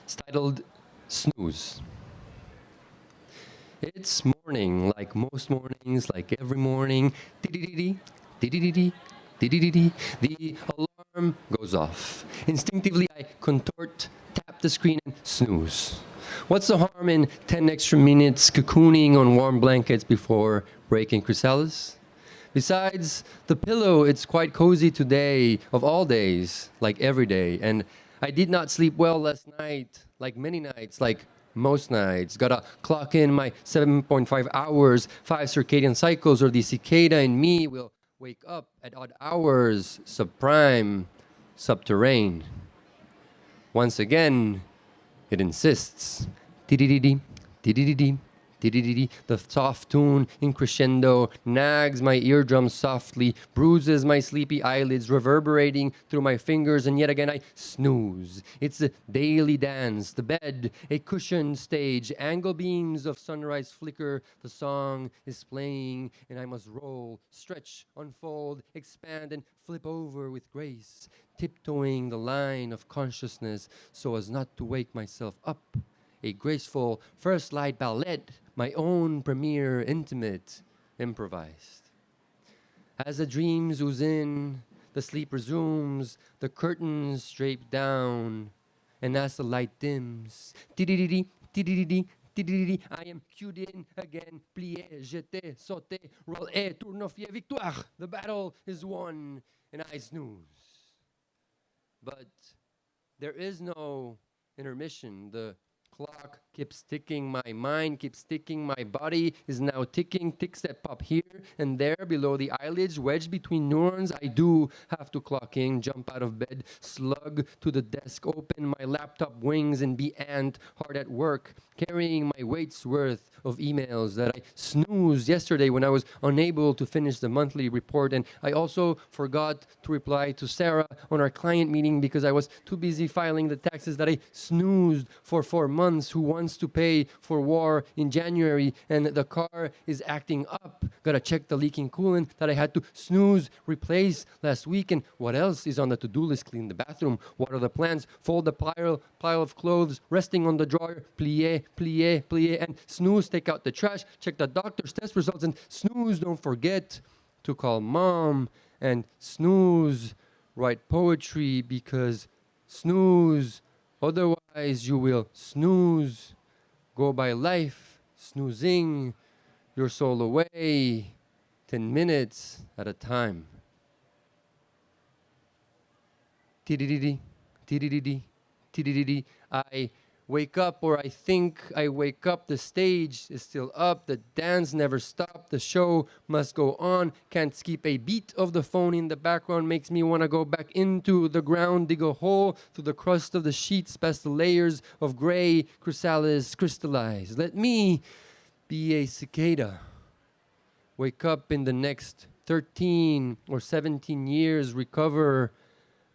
It's titled Snooze. It's morning, like most mornings, like every morning. Dee-dee-dee-dee, dee-dee-dee-dee, dee-dee-dee-dee. The alarm goes off. Instinctively, I contort, tap the screen, and snooze. What's the harm in 10 extra minutes cocooning on warm blankets before breaking chrysalis? Besides, the pillow, it's quite cozy today, of all days, like every day. And I did not sleep well last night, like many nights, like most nights. Gotta clock in my 7.5 hours, 5 circadian cycles, or the cicada in me will wake up at odd hours, subprime, subterrane. Once again, it insists. Dee-dee-dee-dee, dee-dee-dee-dee, dee-dee-dee-dee. The soft tune in crescendo nags my eardrums softly, bruises my sleepy eyelids, reverberating through my fingers, and yet again I snooze. It's the daily dance, the bed, a cushioned stage, angle beams of sunrise flicker, the song is playing, and I must roll, stretch, unfold, expand, and flip over with grace, tiptoeing the line of consciousness so as not to wake myself up. A graceful first light ballet, my own premiere, intimate, improvised. As the dreams ooze in, the sleep resumes, the curtains drape down, and as the light dims, tidididi, tidididi, tidididi, I am cued in again, plié, jeté, sauté, roulé, tournofié, victoire. The battle is won, and I snooze. But there is no intermission. The clock keeps ticking, my mind keeps ticking, my body is now ticking, ticks that pop here and there below the eyelids, wedged between neurons. I do have to clock in, jump out of bed, slug to the desk, open my laptop wings and be hard at work, carrying my weight's worth of emails that I snoozed yesterday when I was unable to finish the monthly report. And I also forgot to reply to Sarah on our client meeting because I was too busy filing the taxes that I snoozed for 4 months, who wants to pay for war in January, and the car is acting up. Gotta check the leaking coolant that I had to snooze, replace last week. And what else is on the to-do list? Clean the bathroom, water the plants, fold the pile of clothes resting on the drawer, plié, plié, plié, and snooze, take out the trash, check the doctor's test results, and snooze, don't forget to call mom, and snooze, write poetry, because snooze, otherwise you will snooze, go by life, snoozing your soul away 10 minutes at a time. Tidididi, tidididi, tidididi. I wake up, or I think I wake up, the stage is still up, the dance never stopped, the show must go on, can't skip a beat of the phone in the background, makes me want to go back into the ground, dig a hole through the crust of the sheets, past the layers of gray chrysalis crystallize. Let me be a cicada. Wake up in the next 13 or 17 years, recover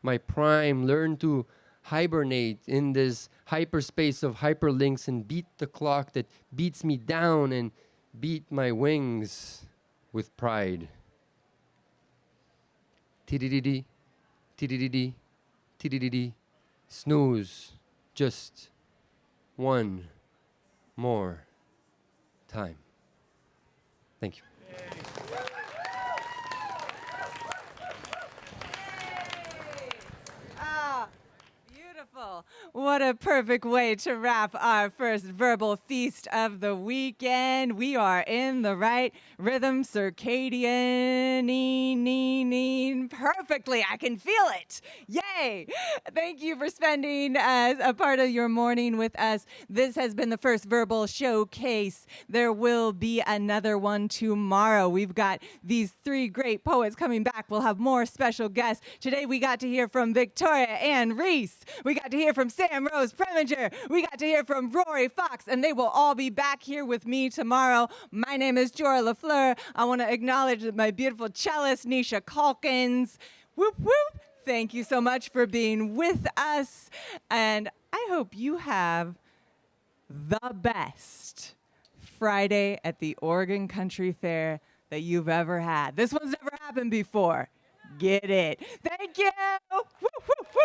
my prime, learn to hibernate in this hyperspace of hyperlinks and beat the clock that beats me down and beat my wings with pride. Tidididi, tidididi, tidididi, snooze just one more time. Thank you. Beautiful. What a perfect way to wrap our first verbal feast of the weekend. We are in the right rhythm, circadian, perfectly. I can feel it. Yay. Thank you for spending a part of your morning with us. This has been the first verbal showcase. There will be another one tomorrow. We've got these 3 great poets coming back. We'll have more special guests. Today we got to hear from Victoria and Reis. We got to hear from Rose Preminger. We got to hear from Rory Fox, and they will all be back here with me tomorrow. My name is Jorah LaFleur. I want to acknowledge my beautiful cellist, Nisha Calkins. Whoop, whoop. Thank you so much for being with us, and I hope you have the best Friday at the Oregon Country Fair that you've ever had. This one's never happened before. Get it. Thank you. Woo, woo, woo.